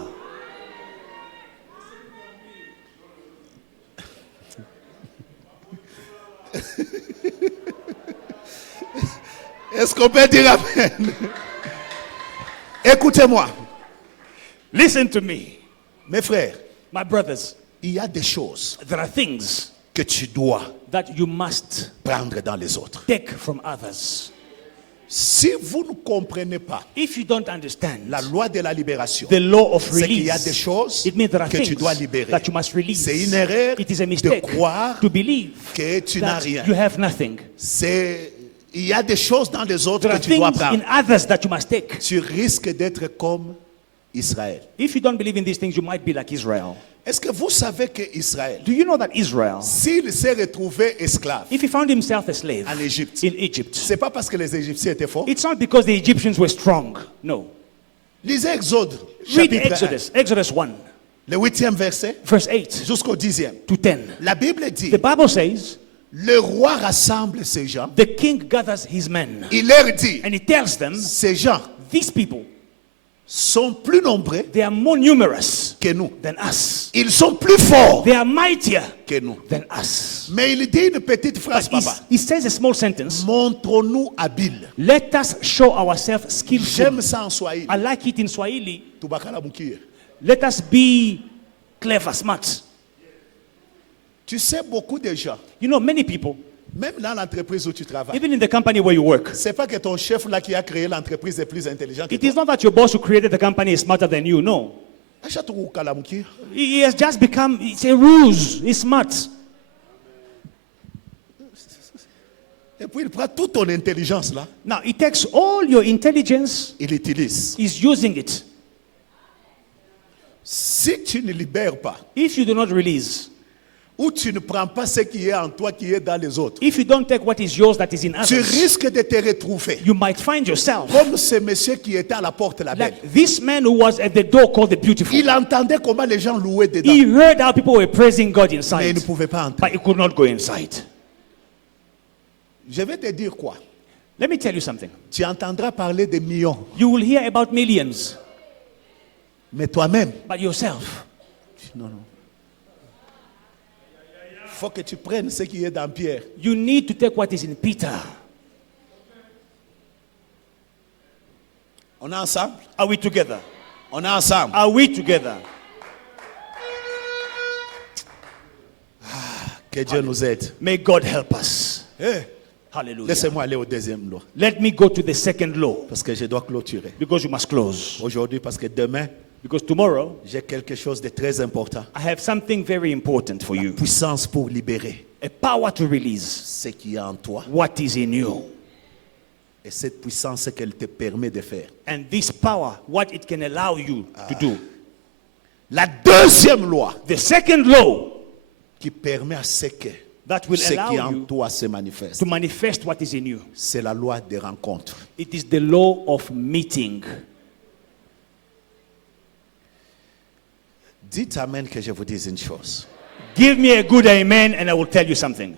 Est-ce qu'on peut dire amen? Écoutez-moi, Listen to me, mes frères. my brothers. Il y a des choses There are things que tu dois that you must prendre dans les autres. take from others. Si vous ne comprenez pas If you don't understand la loi de la libération, the law of c'est qu'il y a des release, choses it means there are que tu things dois libérer. that you must release. C'est une erreur It is a de mistake croire to believe que tu n'as that rien. you have nothing. Il y a des choses dans les autres There are que tu dois things prendre. in others that you must take. Tu risques d'être comme Israël. If you don't believe in these things, you might be like Israel. Est-ce que vous savez que Israël, Do you know that Israel, s'il s'est retrouvé esclave if he found himself a slave en Égypte, in Egypt, c'est pas parce que les Égyptiens étaient forts. it's not because the Egyptians were strong. No. Lisez Exode, Read chapitre 1, Exodus, Exodus 1, le 8e verset verse 8 jusqu'au 10e. to 10. La Bible dit, The Bible says, le roi rassemble ces gens. the king gathers his men Il leur dit, and he tells them, ces gens these people, sont plus nombreux they are more numerous que nous. than us. Ils sont plus forts They are mightier que nous. than us. Mais il dit une petite phrase, But papa. he says a small sentence. Montrons-nous habiles. Let us show ourselves skillful. J'aime ça en Swahili. I like it in Swahili. Tubakala mukie. Let us be clever, smart. Tu sais, beaucoup de gens, You know, many people, même dans l'entreprise où tu travailles, even in the company where you work, c'est pas que ton chef là qui a créé l'entreprise est plus intelligent que it is toi. not that your boss who created the company is smarter than you. No. Acha tukukala mukie. He has just become, it's a ruse. He's smart. Et puis il prend toute ton intelligence là, Now, it takes all your intelligence, il l'utilise. he's using it. Si tu ne libères pas, If you do not release, où tu ne prends pas ce qui est en toi qui est dans les autres, if you don't take what is yours that is in tu others, risques de te retrouver you might find yourself comme ce monsieur qui était à la porte la belle. like this man who was at the door called the beautiful. Il entendait comment les gens louaient dedans, He heard how people were praising God mais il inside, ne pouvait pas entrer. but he could not go inside. Je vais te dire quoi? Let me tell you something. Tu entendras parler de millions, You will hear about millions, mais toi-même, but yourself, non, non. Il faut que tu prennes ce qui est dans Pierre. you need to take what is in Peter. On est ensemble? Are we together? On est ensemble. Are we together? Que Dieu nous aide. May God help us. Eh, Hallelujah. laissez-moi aller au deuxième loi, Let me go to the second law parce que je dois clôturer. because you must close. Aujourd'hui, parce que demain, Because tomorrow j'ai quelque chose de très important. I have something very important for you. Puissance pour libérer A power to release ce qui est en toi. what is in you. Et cette puissance, ce qu'elle te permet de faire. And this power, what it can allow you to do. La deuxième loi The second law qui permet à ce que that will ce qui est allow en you toi se manifeste, to manifest what is in you. c'est la loi des rencontres. It is the law of meeting. Dites Amen que je vous dise une chose. Give me a good amen and I will tell you something.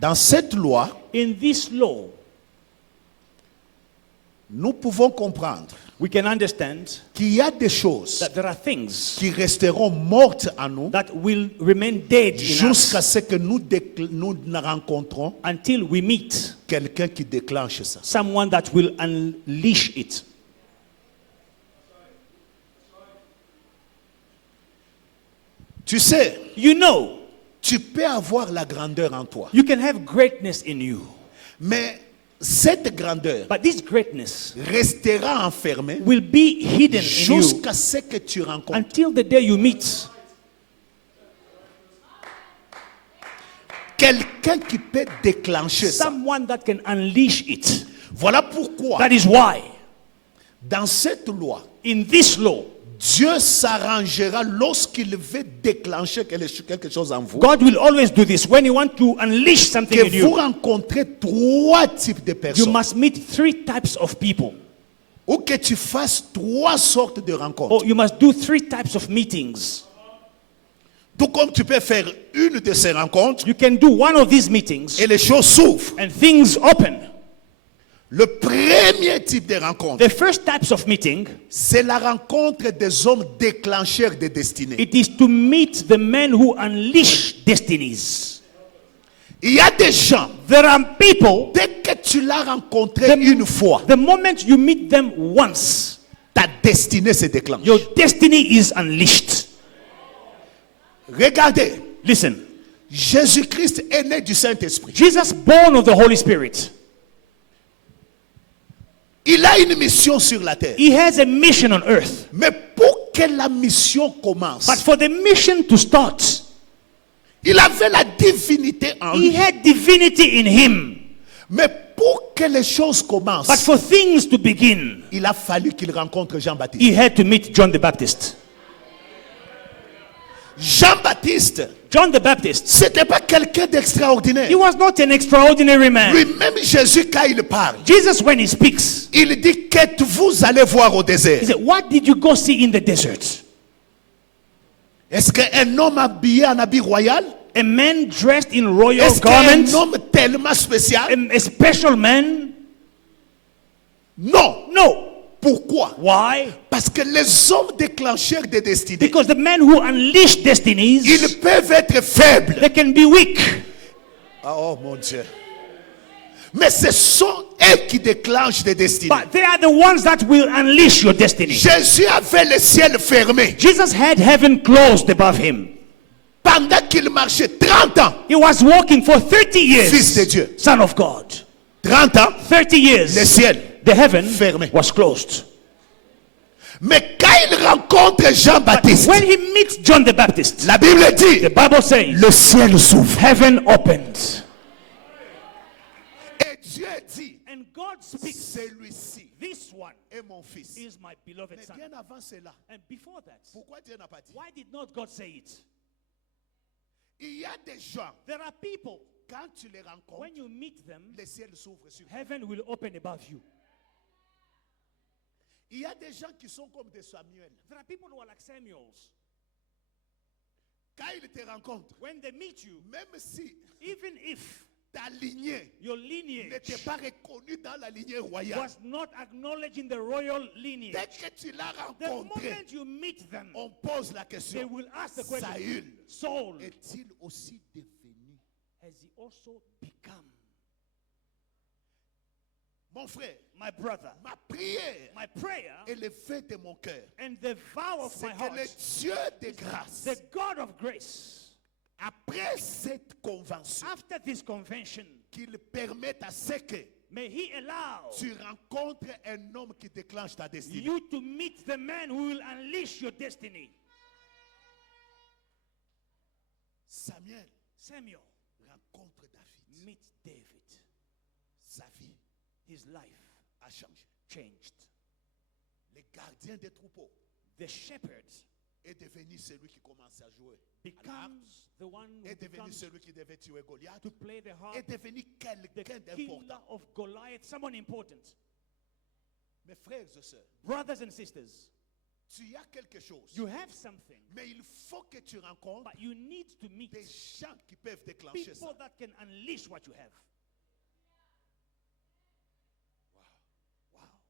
Dans cette loi, In this law, nous pouvons comprendre we can understand qu'il y a des choses that there are things qui resteront mortes en nous that will remain dead in jusqu'à us ce que nous rencontrons until we meet quelqu'un qui déclenche ça. someone that will unleash it. Tu sais, You know, tu peux avoir la grandeur en toi, you can have greatness in you, mais cette grandeur but this greatness restera enfermée will be hidden in you jusqu'à ce que tu rencontres until the day you meet quelqu'un qui peut déclencher ça. someone that can unleash it. Voilà pourquoi, That is why, dans cette loi, in this law, Dieu s'arrangera lorsqu'il veut déclencher quelque chose en vous, God will always do this. When you want to unleash something in que vous you, rencontrez trois types de you personnes, must meet three types of people, ou que tu fasses trois sortes de rencontres. or you must do three types of meetings. Tout comme tu peux faire une de ces rencontres You can do one of these meetings et les choses s'ouvrent. and things open. Le premier type de rencontre, The first types of meeting, c'est la rencontre des hommes déclencheurs de destinée. it is to meet the men who unleash destinies. Il y a des gens, There are people, dès que tu l'as rencontré une fois, the moment you meet them once, ta destinée se déclenche. your destiny is unleashed. Regardez, Listen, Jésus-Christ est né du Saint-Esprit. Jesus, born of the Holy Spirit, Il a une mission sur la terre. he has a mission on earth. Mais pour que la mission commence, But for the mission to start, il avait la divinité en he lui. had divinity in him. Mais pour que les choses But commencent, for things to begin, il a fallu qu'il rencontre Jean-Baptiste. he had to meet John the Baptist. Jean-Baptiste, John the Baptist, c'était pas quelqu'un d'extraordinaire. he was not an extraordinary man. Lui-même, Jésus, quand il parle, Jesus, when he speaks, il dit que vous allez voir au désert. he said, what did you go see in the desert? Est-ce qu'un homme habillé en habit royal? A man dressed in royal Est-ce qu'un garments? homme tellement spécial? A special man? Non. No. Pourquoi? Why? Parce que les hommes déclencheurs de destinée, Because the men who unleash destinies, ils peuvent être faibles. they can be weak. Oh mon Dieu. Mais ce sont eux qui déclenchent des destinées. But they are the ones that will unleash your destiny. Jésus avait le ciel fermé Jesus had heaven closed above him. pendant qu'il marchait 30 ans. He was walking for 30 years. Fils de Dieu. Son of God. 30 ans, 30 le years. ciel. The heaven Fermé. was closed. Mais quand il rencontre Jean-Baptiste, When he meets John the Baptist, la Bible dit, the Bible says, le ciel s'ouvre. heaven opened. Et Dieu dit, And God speaks, celui-ci this one est mon fils. is my beloved Mais son. bien avant cela, And before that, pourquoi Dieu n'a pas dit? why did not God say it? Il y a des gens, There are people, quand tu les rencontres, when you meet them, le ciel s'ouvre sur toi. heaven will open above you. Il y a des gens qui sont comme des Samuel. There are people who are like Samuels. Quand ils te rencontrent, When they meet you, même si even if ta lignée your lineage n'était pas reconnue dans la lignée royale, was not acknowledged in the royal dès lineage, que tu l'as the rencontré, moment you meet them, on pose la they question, will ask the question, Saül Saul, est-il aussi devenu? has he also become? Mon frère, My brother, ma prière my prayer et le fait de mon cœur, and the vow of c'est my que heart, le Dieu de grâce, the God of grace, après cette convention, after this convention, qu'il permette à ce que may he allow tu rencontres un homme qui déclenche ta destinée. you to meet the man who will unleash your destiny. Samuel Samuel, rencontre David. meet David. Sa vie His life a changé. changed. Le gardien des troupeaux The shepherd est devenu celui qui commence à jouer à la harpe, becomes the one who est devenu becomes celui qui devait tuer Goliath, to play the harp, est devenu the quelqu'un killer d'important. of Goliath, someone important. Mes frères et sœurs, Brothers and sisters, tu as quelque chose, you have something, mais il faut que tu rencontres but you need to meet des gens qui peuvent déclencher ça. people that can unleash what you have.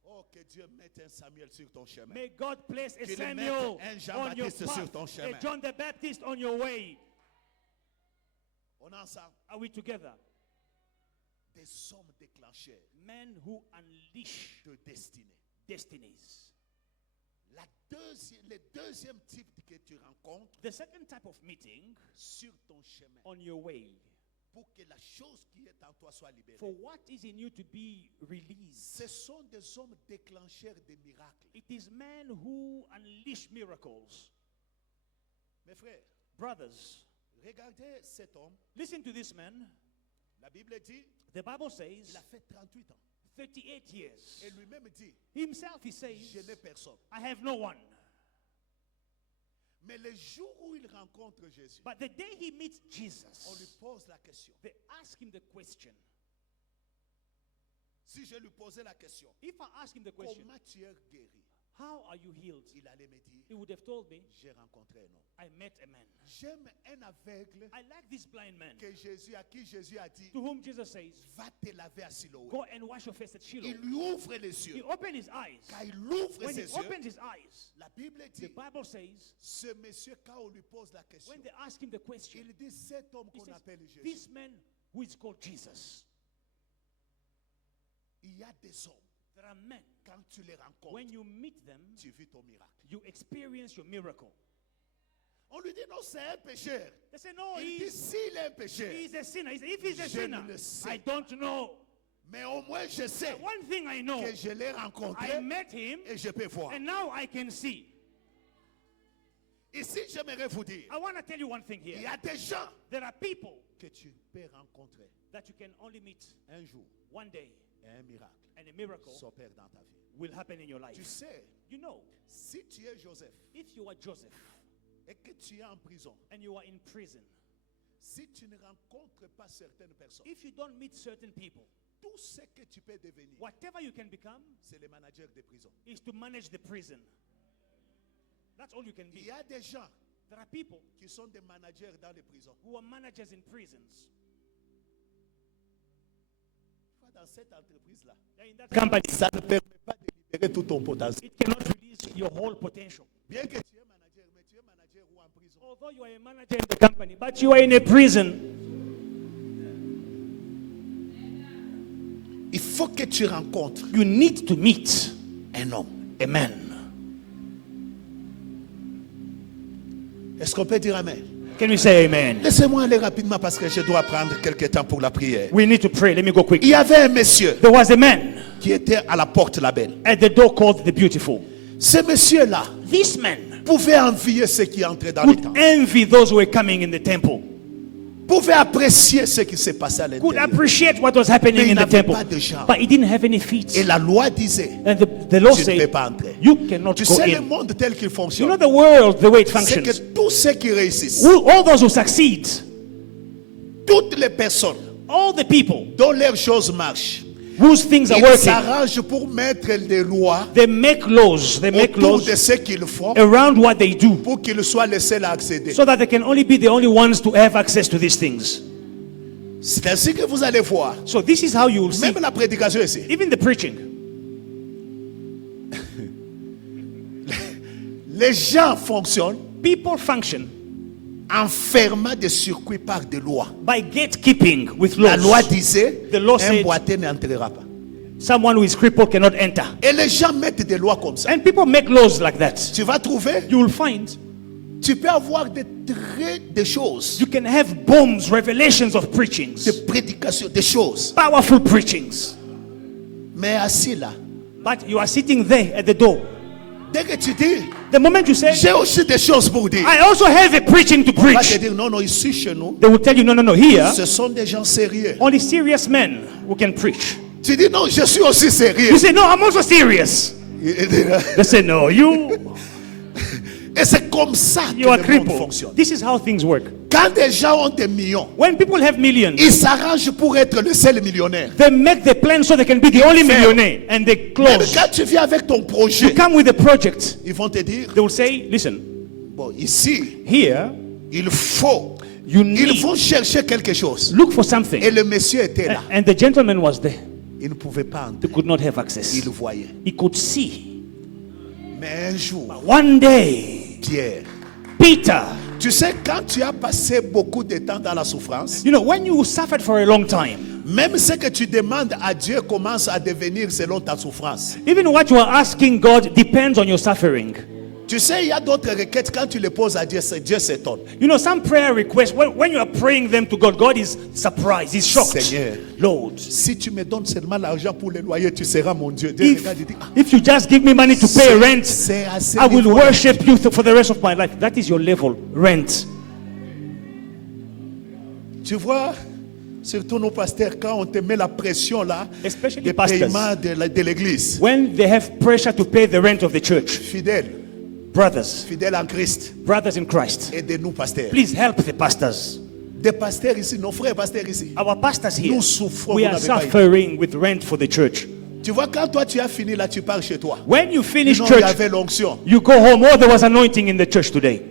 Oh, que Dieu mette un Samuel sur ton chemin. May God place a Qu'il Samuel mette un on your Jean-Baptiste sur ton path, a chemin. John the Baptist on your way. On est ensemble. Are we together? Des hommes déclencheurs Men who unleash de destinée. destinies. Le deuxième type que tu rencontres The second type of meeting sur ton chemin, on your way, pour que la chose qui est en toi soit libérée, for what is in you to be released. ce sont des hommes déclencheurs de miracles. It is men who unleash miracles. Mes frères, Brothers, regardez cet homme. listen to this man. La Bible dit, The Bible il says a fait 38 ans. 38 years. Et lui-même dit, Himself, he says, je n'ai personne. I have no one. Mais le jour où il rencontre Jésus, But the day he meets on lui Jesus, pose la question. they ask him the question. Si je lui posais la question, If I ask him the question, comment tu es guéri? how are you healed? Il allait me dire, He would have told me, j'ai rencontré un homme. I met a man. J'aime un aveugle I like this blind man à qui Jésus a dit, to whom Jesus says, va te laver à Siloé. go and wash your face at Shiloh. Il lui ouvre les He yeux. opened his eyes. Quand il ouvre When he ses yeux, opened his eyes, la Bible the dit, Bible says, ce monsieur, quand on lui pose la question, when they ask him the question, il dit, cet homme he qu'on says, appelle Jésus. this man who is called Jesus. Il y a des hommes, There are men, quand tu les rencontres, when you meet them, tu vis ton miracle. you experience your miracle. On lui dit, non, c'est un pécheur. They say, no, Il dit, s'il est un pécheur, he's a sinner. He said, if he's a Je ne sinner, le sais. I don't know. mais au moins je sais One thing I know, que je l'ai I rencontré met him, et je peux voir. and now I can see. Ici, j'aimerais vous dire, I want to tell you one thing il y here. a des gens There are people que tu peux rencontrer that you can only meet un jour one day, et un miracle and a miracle s'opère dans ta vie. will happen in your life. Tu sais, You know, si tu es Joseph if you are Joseph et que tu es en prison, and you are in prison, si tu ne rencontres pas certaines personnes, if you don't meet certain people, tout ce que tu peux devenir, whatever you can become c'est le manager de prison. is to manage the prison. That's all you can Il be. y a des gens There are people qui sont des managers dans les prisons. who are managers in prisons. Dans cette entreprise-là, They're in that company. ça ne permet pas de libérer tout ton potentiel. It cannot release your whole potential. Bien que tu es manager, mais tu es manager ou en prison. Although you are a manager in the company, but you are in a prison. Il faut que tu rencontres You need to meet un homme. a man. Est-ce qu'on peut dire amen? Can we say amen? Laissez-moi aller rapidement parce que je dois prendre quelques temps pour la prière. We need to pray. Let me go quick. Il y avait un monsieur There was a man qui était à la porte la belle. at the door called the beautiful. Ce monsieur-là This man pouvait envier ceux qui entraient dans le could temple. envy those who were coming in the temple, Pouvait apprécier ce qui s'est passé à could l'intérieur. appreciate what was happening Mais il in the n'avait temple, pas de jambes. but he didn't have any feet. Et la loi disait, And the law tu ne peux said, pas entrer. you cannot Tu go sais le in. monde tel qu'il You fonctionne. know the world, the way it C'est functions. que tous ceux qui réussissent, All those who succeed, toutes les personnes all the people dont leurs choses marchent, whose things are ils working, s'arrangent pour mettre des lois they make laws autour de ce qu'ils font around what they do pour qu'ils soient les seuls à accéder. so that they can only be the only ones to have access to these things. C'est ainsi que vous allez voir. So this is how you will see, Même la prédication ici. even the preaching. Les gens fonctionnent People function en fermant des circuits par des lois. by gatekeeping with La loi laws. disait, The law un said- boiteux n'entrera pas. Someone who is crippled cannot enter. Et les gens mettent des lois comme ça. And people make laws like that. Tu vas trouver, You will find tu peux avoir des choses, you can have bombs, revelations of preachings, des prédications, des choses. powerful preachings. Mais assis là, But you are sitting there at the door. dès que tu dis, The moment you say, j'ai aussi des choses pour dire, I also have a preaching to on va te preach, dire, non, non, ici chez nous, they will tell you, no, no, no, here, ce sont des gens sérieux. only serious men who can preach. Tu dis, non, je suis aussi sérieux. You say, no, I'm also serious. They say, no, Et c'est comme ça que you are le monde crippled. fonctionne. This is how things work. Quand des gens ont des millions, When people have millions, ils s'arrangent pour être le seul millionnaire. they make the plan so they can be the only Fair. millionaire, and they Même close. quand tu viens avec ton You projet, come with a project, ils vont te dire, they will say, listen, bon, ici, here, il faut, you ils need, vont chercher quelque chose. look for Et something. le monsieur était là. And the gentleman was there. Il ne pouvait pas They entrer. could not have access. Il voyait. He could see. Mais un jour, One day, Pierre, Peter, tu sais, quand tu as passé beaucoup de temps dans la souffrance, you know, when you suffered for a long time, même ce que tu demandes à Dieu commence à devenir selon ta souffrance. even what you are asking God depends on your suffering. Tu sais, il y a d'autres requêtes, quand tu les poses à Dieu, Dieu s'étonne. You know, some prayer requests, when you are praying them to God, God is surprised, He's shocked. Seigneur, Lord, si tu me donnes seulement l'argent pour les loyers, tu seras mon Dieu. Dieu regarde et dit, ah, if you just give me money to pay rent, c'est assez I will niveau. worship you for the rest of my life. That is your level, rent. Tu vois, surtout nos pasteurs, quand on te met la pression là, Especially des pastors. paiements de l'église, When they have pressure to pay the rent of the church, fidèles brothers en Christ, in Christ, aidez-nous pasteurs. please help the pastors. Des pasteurs ici, nos frères pasteurs ici. Our pastors here, Nous souffrons, we vous are n'avez pas idée. suffering with rent for the church. Tu vois, quand toi tu as fini là, tu pars chez toi. When you finish Non, il y church, avait l'onction. you go home. Oh, there was anointing in the church today.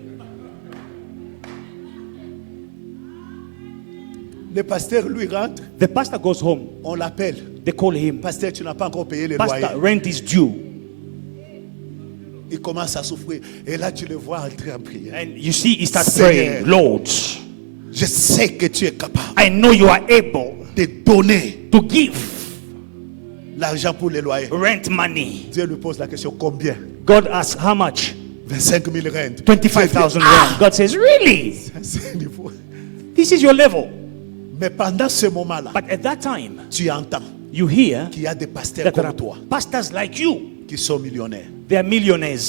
Le pasteur lui rentre, The pastor goes home. on l'appelle. They call him. Pasteur, tu n'as pas encore payé les loyers. Pastor, rent is due. Il commence à souffrir. Et là, tu le vois entrer en prière. And you see, he starts Seigneur. praying, Lord, Je sais que tu es capable I know you are able de donner to give l'argent pour les loyers. rent money. Dieu lui pose la question, combien? God asks, how much? 25 000 rentes. 25,000 Ah, rand. God says, really? c'est le niveau. This is your level. Mais pendant ce moment-là, But at that time, tu entends you hear qu'il y a des pasteurs that there are comme toi pastors like you. qui sont millionnaires. They are millionaires.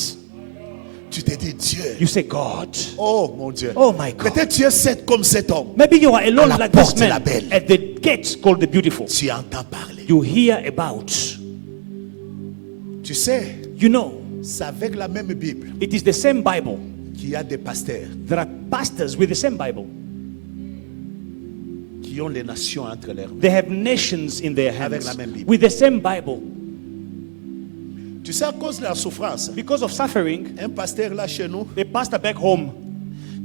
Tu te dis, Dieu, You say, God, oh mon Dieu. oh my God. Peut-être tu es comme cet homme. Maybe you are alone À la like this porte de la man belle. at the gate called the beautiful. Tu entends parler. You hear about, Tu sais, you know, c'est avec la même Bible it is the same Bible. qu'il y a des pasteurs There are pastors with the same Bible. qui ont les nations entre leurs mains. They have nations in their Avec hands la même Bible. with the same Bible. Tu sais, à cause de la souffrance, Because of suffering, un pasteur là chez nous, the pastor back home,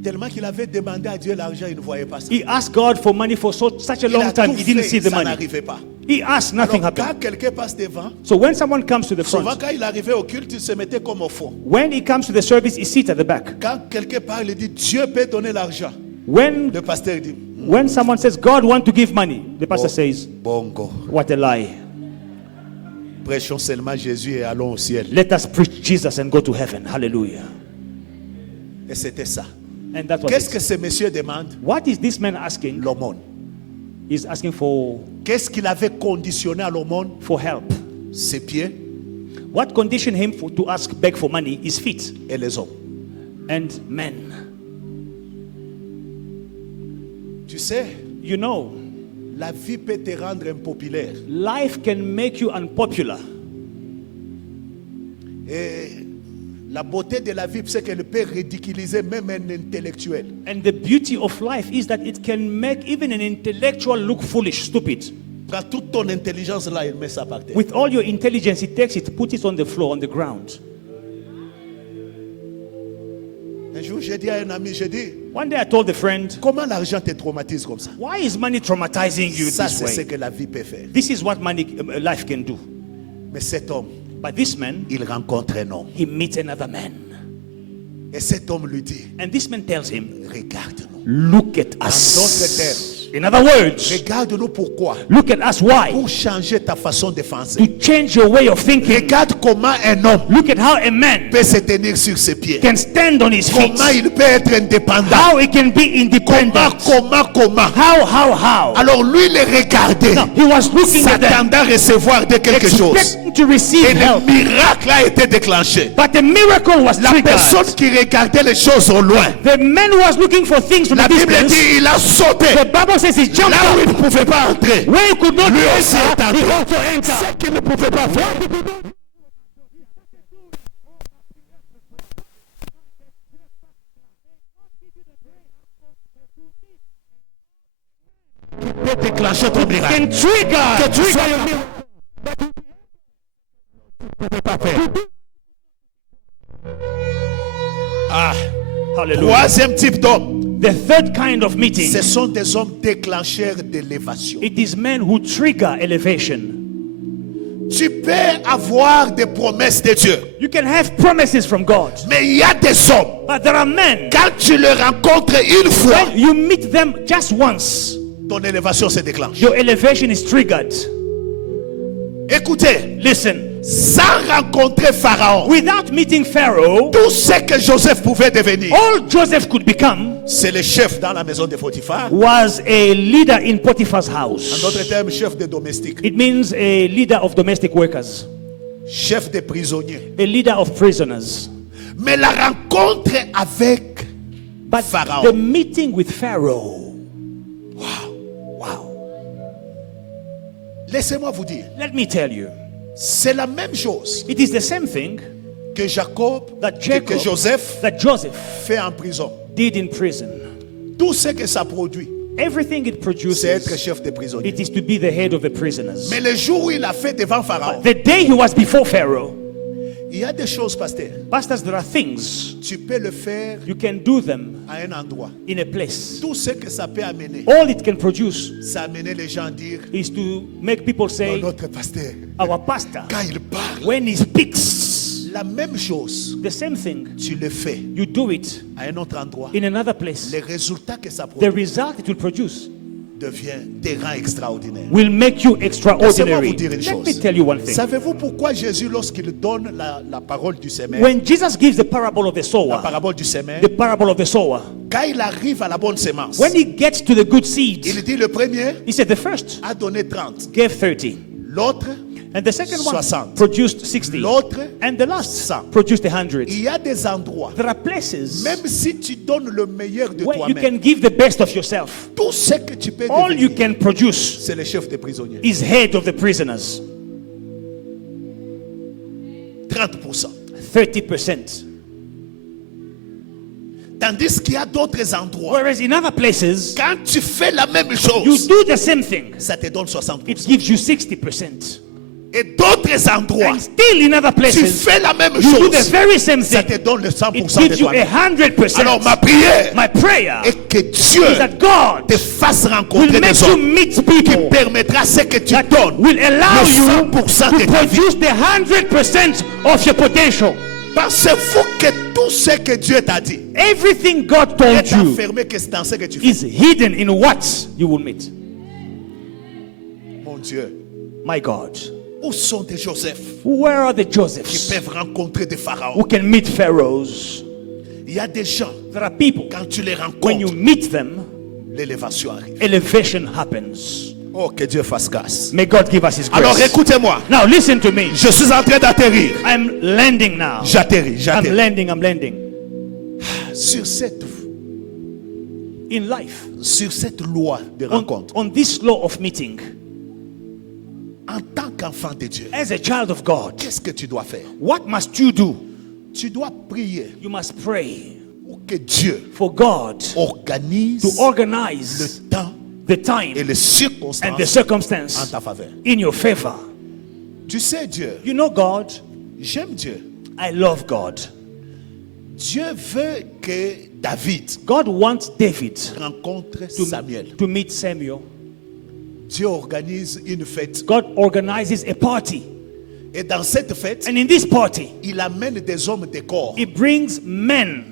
tellement qu'il avait demandé à Dieu l'argent, il ne voyait pas ça. he asked God for money for such a Il long a time, tout he didn't fait, see the ça money. n'arrivait pas. He asked, nothing Alors, quand happened. quelqu'un passe devant, So when someone comes to the souvent front, quand il arrivait au culte, il se mettait comme au fond. when he comes to the service, he sits at the back. Quand quelqu'un parle, il dit Dieu peut donner l'argent. When Le pasteur dit someone says God want to give money, the pastor says, Bongo. what a lie. Prêchons seulement Jésus et allons au ciel. Let us preach Jesus and go to heaven. Hallelujah. Et c'était ça. And that was Qu'est-ce it. que ce monsieur demande? What is this man asking? L'aumône. He's asking for Qu'est-ce qu'il avait conditionné à l'aumône? help. Ses pieds What conditioned him to ask, beg for money? His feet et les hommes. and men. Tu sais, You know, la vie peut te rendre impopulaire. life can make you unpopular. Et La beauté de la vie, c'est qu'elle peut ridiculiser même un intellectuel. And the beauty of life is that it can make even an intellectual look foolish, stupid. Prends toute ton intelligence là, il met ça par terre. With all your intelligence, it takes it, puts it on the floor, on the ground. Un jour, j'ai dit à un ami, j'ai dit, One day I told a friend, comment l'argent te traumatise comme ça? why is money traumatizing you Ça, this c'est ce way? que la vie peut faire. This is what money, life can do. Mais cet homme, But this man, il rencontre un homme. he meets another man. Et cet homme lui dit, And this man tells him, regarde-nous. look at En d'autres us. termes, In other words, regarde-nous pourquoi? look at us. Why? Pour changer ta façon de penser. To change your way of thinking. Regarde comment un homme Look at how a man peut se tenir sur ses pieds. can stand on his feet. Comment il peut être indépendant. How he can be independent. Comment. How? Alors lui, il regardait, No, he was looking at them, s'attendant à recevoir de quelque chose. expecting to receive Et le help. miracle a été déclenché. But the miracle was La personne triggered. qui regardait les choses au loin, The man who was looking for things from la a Bible distance, dit, il a sauté. the Bible says he jumped Là où up. il ne pouvait pas entrer, Where he could not lui aussi est enter, he entré. also entered. Ce qu'il ne pouvait pas faire. Peut déclencher ton miracle. Can trigger. Que tu sois Hallelujah. troisième type d'homme. The third kind of meeting, Ce sont des hommes déclencheurs d'élévation. it is men who trigger elevation. Tu peux avoir des promesses de Dieu, You can have promises from God, mais il y a des hommes, but there are men, quand tu les rencontres une fois, when you meet them just once, ton élévation se déclenche. your elevation is triggered. Écoutez, Listen, sans rencontrer Pharaon, without meeting Pharaoh, tout ce que Joseph pouvait devenir, all Joseph could become c'est le chef dans la maison de Potiphar. was a leader in Potiphar's En house. d'autres termes, chef des domestiques, It means a leader of domestic workers, chef des prisonniers. a leader of prisoners. Mais la rencontre avec But Pharaon. the meeting with Pharaoh, Laissez-moi vous dire, let me tell you, c'est la même chose it is the same thing que Jacob, that que Jacob, Joseph that Joseph fait en prison. did in prison. Tout ce que ça produit, Everything it c'est être produces, chef des prisonniers. it is to be the head of the prisoners. Mais le jour où il a fait devant Pharaon, The day he was before Pharaoh, il y a des choses, pasteur. pastors, there are things Tu peux le faire you can do them à un endroit. in a place. Tout ce que ça peut amener, All it can produce ça amener les gens à dire, is to make people oh, say, notre pasteur, our pastor, quand il parle, when he speaks, la même chose, the same thing, tu le fais you do it à un autre endroit. in another place. Les résultats que ça The produit result it will produce devient des rangs extraordinaires. will make you Laissez-moi extraordinary. vous dire une Let me chose. tell you one thing. Savez-vous pourquoi Jésus, lorsqu'il donne la parole du semeur, When Jesus gives the parable of the la sower, parabole du semeur, the parable of the sower, quand il arrive à la bonne sémence, when he gets to the good seed, il dit le premier he said the first a donné 30, gave 30, l'autre, and the second one 60. produced 60, l'autre, and the last 100. produced 100. Il y a des endroits, There are places même si tu donnes le meilleur de where you toi-même, can give the best of yourself. tout ce que tu peux All you devenir, can produce c'est le chef des prisonniers. is head of the prisoners. 30%. 30%. Tandis qu'il y a d'autres endroits, Whereas in other places, quand tu fais la même you chose, do the same thing. ça te donne 60%. It gives you 60%. Et d'autres endroits, And still in other tu places, fais la même you do the chose, very same ça thing. te donne le It 100% de gives you toi-même. 100%. Alors ma prière My prayer est que Dieu is that God te fasse will rencontrer make des you hommes meet qui people permettra ce que tu that donnes, will allow le you 100% to de ta vie. produce the 100% of your potential. Pensez-vous que tout ce que Dieu t'a dit Everything God told est you enfermé que c'est dans ce que tu fais? is hidden in what you will meet. Mon Dieu, My God. où sont des Joseph Where are the qui Josephs peuvent rencontrer des who pharaons? can meet pharaohs? Il y a des gens, There are people, quand tu les when you rencontres, meet them, l'élévation arrive. elevation happens. Oh, que Dieu fasse grâce. May God give us His Alors grace. écoutez-moi, Now listen to me. je suis en train d'atterrir. I'm landing now. J'atterris. I'm landing. Sur cette In life, loi de rencontre, on this law of meeting, en tant qu'enfant de Dieu, as a child of God, qu'est-ce que tu dois faire? what must you do? Tu dois prier You must pray pour que Dieu for God organise to organize le temps the et time les and the circonstances en circumstance ta faveur. in your favor. Tu sais Dieu, You know God? j'aime Dieu. I love God. Dieu veut que David God wants David rencontre to, Samuel. to meet Samuel. Dieu organise une fête. God organizes a party. Et dans cette fête, And in this party, il amène des hommes de corps. he brings men,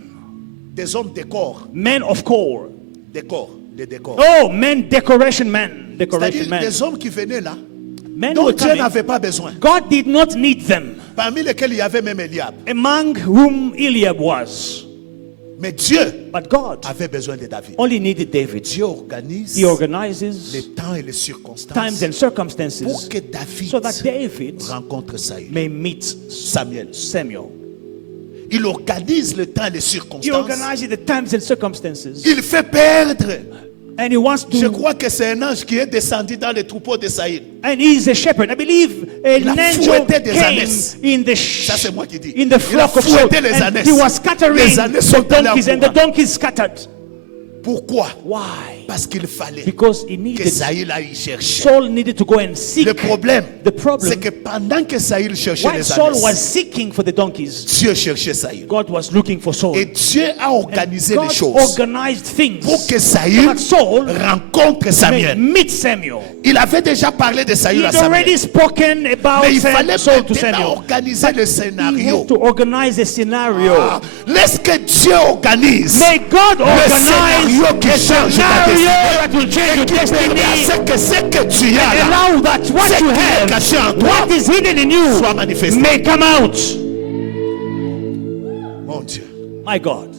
Des hommes de corps. men of core. Des corps. Des décors. Oh, men, decoration men. Decoration C'est-à-dire men. des hommes qui venaient là, Men dont were Dieu coming. n'avait pas besoin. God did not need them, Parmi lesquels il y avait même Eliab. among whom Eliab was. Mais Dieu But God avait besoin de David. only needed David. Dieu organise He organizes les temps et les times circonstances and circumstances pour que David so that David rencontre Saül. may meet Samuel. Samuel. Il organise le temps et les He circonstances. organizes the times and circumstances. Il fait perdre. And he wants Je to, crois que c'est un ange qui est descendu dans les troupeaux de Saül. and he's a shepherd. I believe Il a an angel fouetté des came ânesses. in the, Ça c'est moi qui dis. in the Il a flock of fouetté sheep, les and ânesses. he was scattering Les ânesses the sont allés en donkeys, and the courant. donkeys scattered. Pourquoi? Why? Parce qu'il fallait Because he que needed, Saül aille chercher. Saul needed to go and seek. Le problème, The problem, c'est que pendant que Saül cherchait while les Saul was ânesses, seeking for the donkeys, Dieu cherchait Saül. God was looking for Saul. Et Dieu a organisé les God choses organized things pour que so Saül that Saul rencontre may Samuel. meet Samuel. Il avait déjà parlé de He Saül à had Samuel. already spoken about Mais il fallait Saul to maintenant Samuel. organiser le He scénario. had to organize a scenario. Ah, laisse que Dieu organise May God le organize scénario qui a change ta scenario destinée. that will change your Permet à destiny. ce que tu as là, Allow that what ce you qui est have, caché en toi, what is hidden in you, soit manifesté. may come out. Mon Dieu, My God,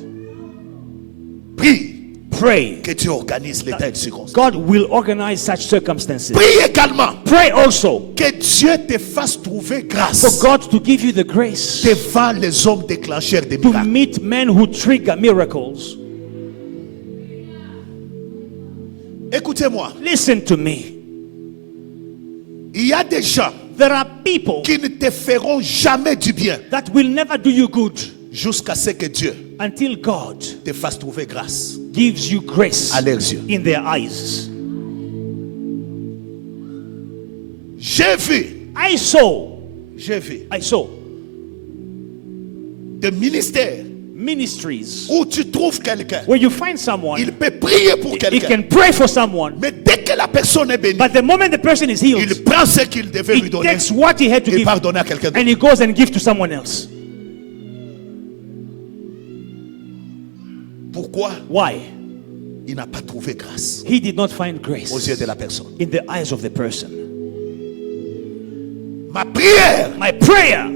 prie pray. que Dieu organise les temps et les circonstances. God will organize such circumstances. Prie également Pray also que Dieu te fasse trouver for grâce God to give you the grace devant les hommes déclencheurs des to miracles. meet men who trigger miracles. Écoutez-moi, Listen to me. il y a des gens There are people qui ne te feront jamais du bien that will never do you good jusqu'à ce que Dieu until God te fasse trouver grâce gives you grace à leurs yeux. in their eyes. J'ai vu I saw des ministères ministries où tu trouves quelqu'un, where you find someone, il peut prier pour he quelqu'un, can pray for someone, mais dès que la personne est bénie, but the moment the person is healed, il prend ce qu'il devait lui he donner takes what he had to et give part donner à quelqu'un d'autre. and he goes and gives to someone else. Pourquoi? Why? Il n'a pas trouvé grâce He did not find aux yeux grace de la personne. in the eyes of the person. Ma prière My prayer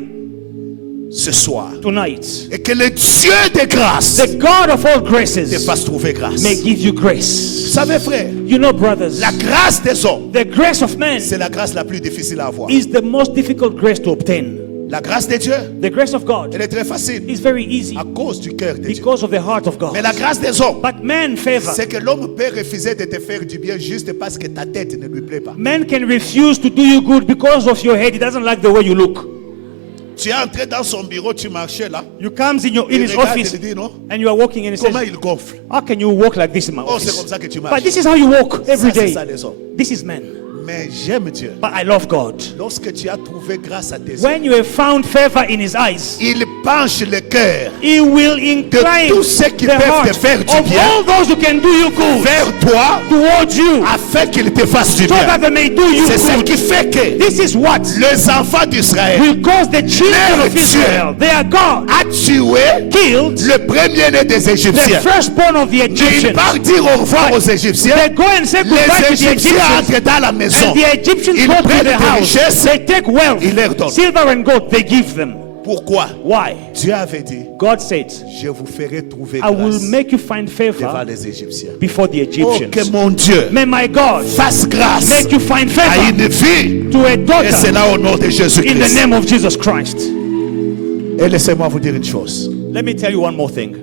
ce soir tonight, est que le Dieu de grâce the God of all te graces fasse trouver grâce. may Vous give you grace. savez, frère, You know, brothers, la grâce des hommes, the grace of man c'est la grâce la plus difficile à avoir. is the most difficult grace to obtain. La grâce de Dieu, The grace of God elle est très facile is very easy à cause du cœur de Dieu. because of the heart of God. Mais la grâce des hommes, But man favor. c'est que l'homme peut refuser de te faire du bien juste parce que ta tête ne lui plaît pas. Man can refuse to do you good because of your head. He doesn't like the way you look. Tu es entré dans son bureau, tu marchais là. You comes in Il his regarde, office il dit non. and you are walking and he Comment says, il gonfle? how can you walk like this in my Oh, c'est office? comme ça que tu marches. But this is how you walk every Ça, c'est day. ça les hommes. This is man. Mais j'aime Dieu. But I love God. Lorsque tu as trouvé grâce à tes yeux, When you have found favor in his eyes, il penche le cœur he will incline tous ceux qui the peuvent heart te faire du of bien all those who can do you good vers toi towards you afin qu'il te fasse du so bien. that they may do you C'est ce good. qui fait que This is what les enfants d'Israël will cause the children Leur of Israel, their God, a tué killed le premier-né des the Égyptiens. firstborn of the Mais il Egyptians. part dire au revoir aux Égyptiens. They go and say goodbye Les to the Égyptiens Egyptians, entrent dans la maison. and the Egyptians Ils go to prennent the des house. richesses. They take wealth, Ils leur donnent. silver and gold. They give them. Pourquoi? Why? Dieu avait dit, God said, je vous ferai trouver I will grâce make you find devant favor les Égyptiens. before the Oh, Egyptians. que mon Dieu May my God fasse grâce make you find à favor une vie. to a Et daughter c'est là au nom de in the Jésus-Christ. name of Jesus Christ. Et laissez-moi vous dire une chose. Let me tell you one more thing.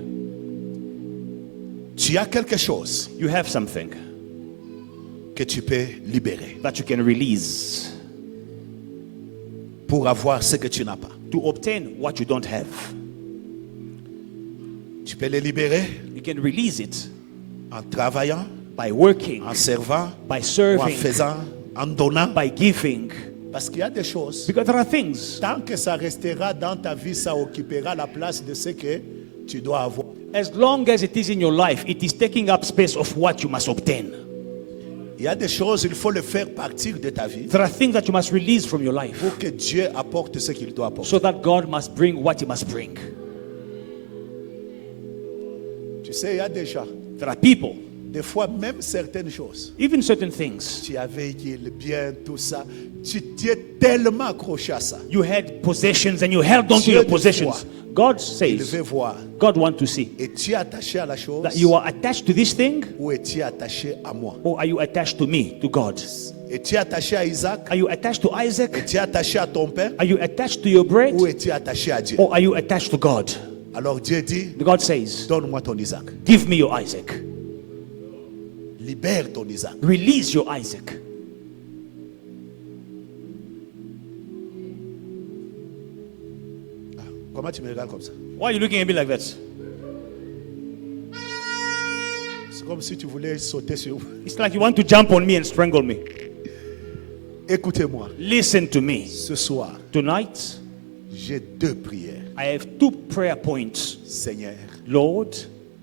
Tu as quelque chose You have something que tu peux libérer that you can release pour avoir ce que tu n'as pas. to obtain what you don't have. Tu peux les libérer You can release it en travaillant, by working, en servant, by ou en serving, faisant, en donnant. by giving. Parce qu'il y a des choses. Because there are things. Tant que ça restera dans ta vie, ça occupera la place de ce que tu dois avoir. As long as it is in your life, it is taking up space of what you must obtain. Il y a des choses, il faut le faire partir de ta vie There are things that you must release from your life pour que Dieu apporte ce qu'il doit apporter. so that God must bring what He must bring. Tu sais, il y a déjà, There are people, des fois, même certaines choses. even certain things. Tu avais le bien, tout ça. Tu t'es tellement accroché à ça. You had possessions and you held on to Dieu your de possessions. foi. God Il says, veut voir. God wants to see Et tu es attaché à la chose that you are attached to this thing, ou es-tu attaché à moi? or are you attached to me, to God? Es-tu attaché à Isaac? Are you attached to Isaac? Es-tu attaché à ton père? Are you attached to your bread? Ou es-tu attaché à Dieu? Or are you attached to God? Alors Dieu dit, God says, donne-moi ton Isaac. give me your Isaac. Libère ton Isaac. Release your Isaac. Comment tu me regardes comme ça? Why are you looking at me like that? C'est comme si tu voulais sauter sur moi. It's like you want to jump on me and strangle me. Écoutez-moi. Listen to me. Ce soir, Tonight, j'ai deux prières. I have 2 prayer points. Seigneur, Lord,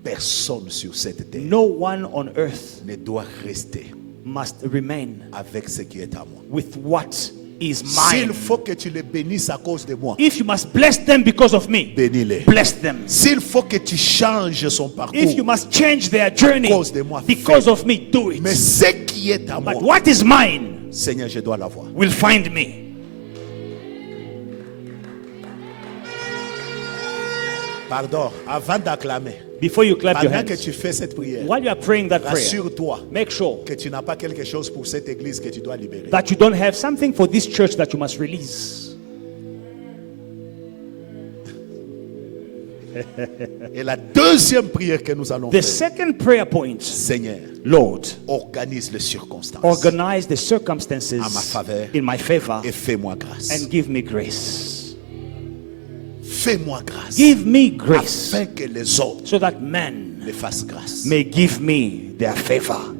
personne sur cette terre no one on earth ne doit rester must remain avec ce qui est à moi. with what is S'il mine. faut que tu les bénisses à cause de moi, If you must bless them because of me, bénis-les. bless them. S'il faut que tu changes son parcours, If you must change their journey Cause de moi, because fais. of me, do mais it. ce qui est à But moi, what is mine Seigneur, je dois l'avoir. will find me. Pardon, avant d'acclamer, Before you clap your pendant que hands, tu fais cette prière, while you are praying that prayer, rassure-toi make sure que tu n'as pas quelque chose pour cette église que tu dois libérer. that you don't have something for this church that you must release. Et la deuxième prière que nous allons The faire, second prayer point, Seigneur, Lord, organise les circonstances organize the circumstances à ma faveur in my favor et fais-moi grâce. and give me grace. Fais-moi grâce. Give me grace Afin que les autres so that men me fassent grâce. may give me their favor.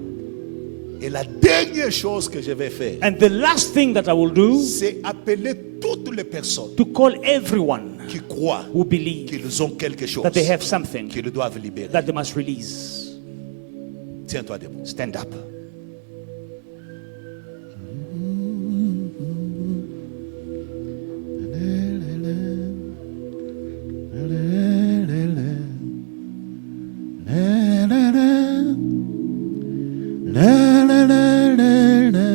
Et la dernière chose que je vais faire, And the last thing that I will do, c'est appeler toutes les personnes to call everyone qui croient who believe qu'ils ont quelque chose that they have something qu'ils doivent libérer. that they must release. Tiens-toi debout. Stand up. La, la, la, la, la.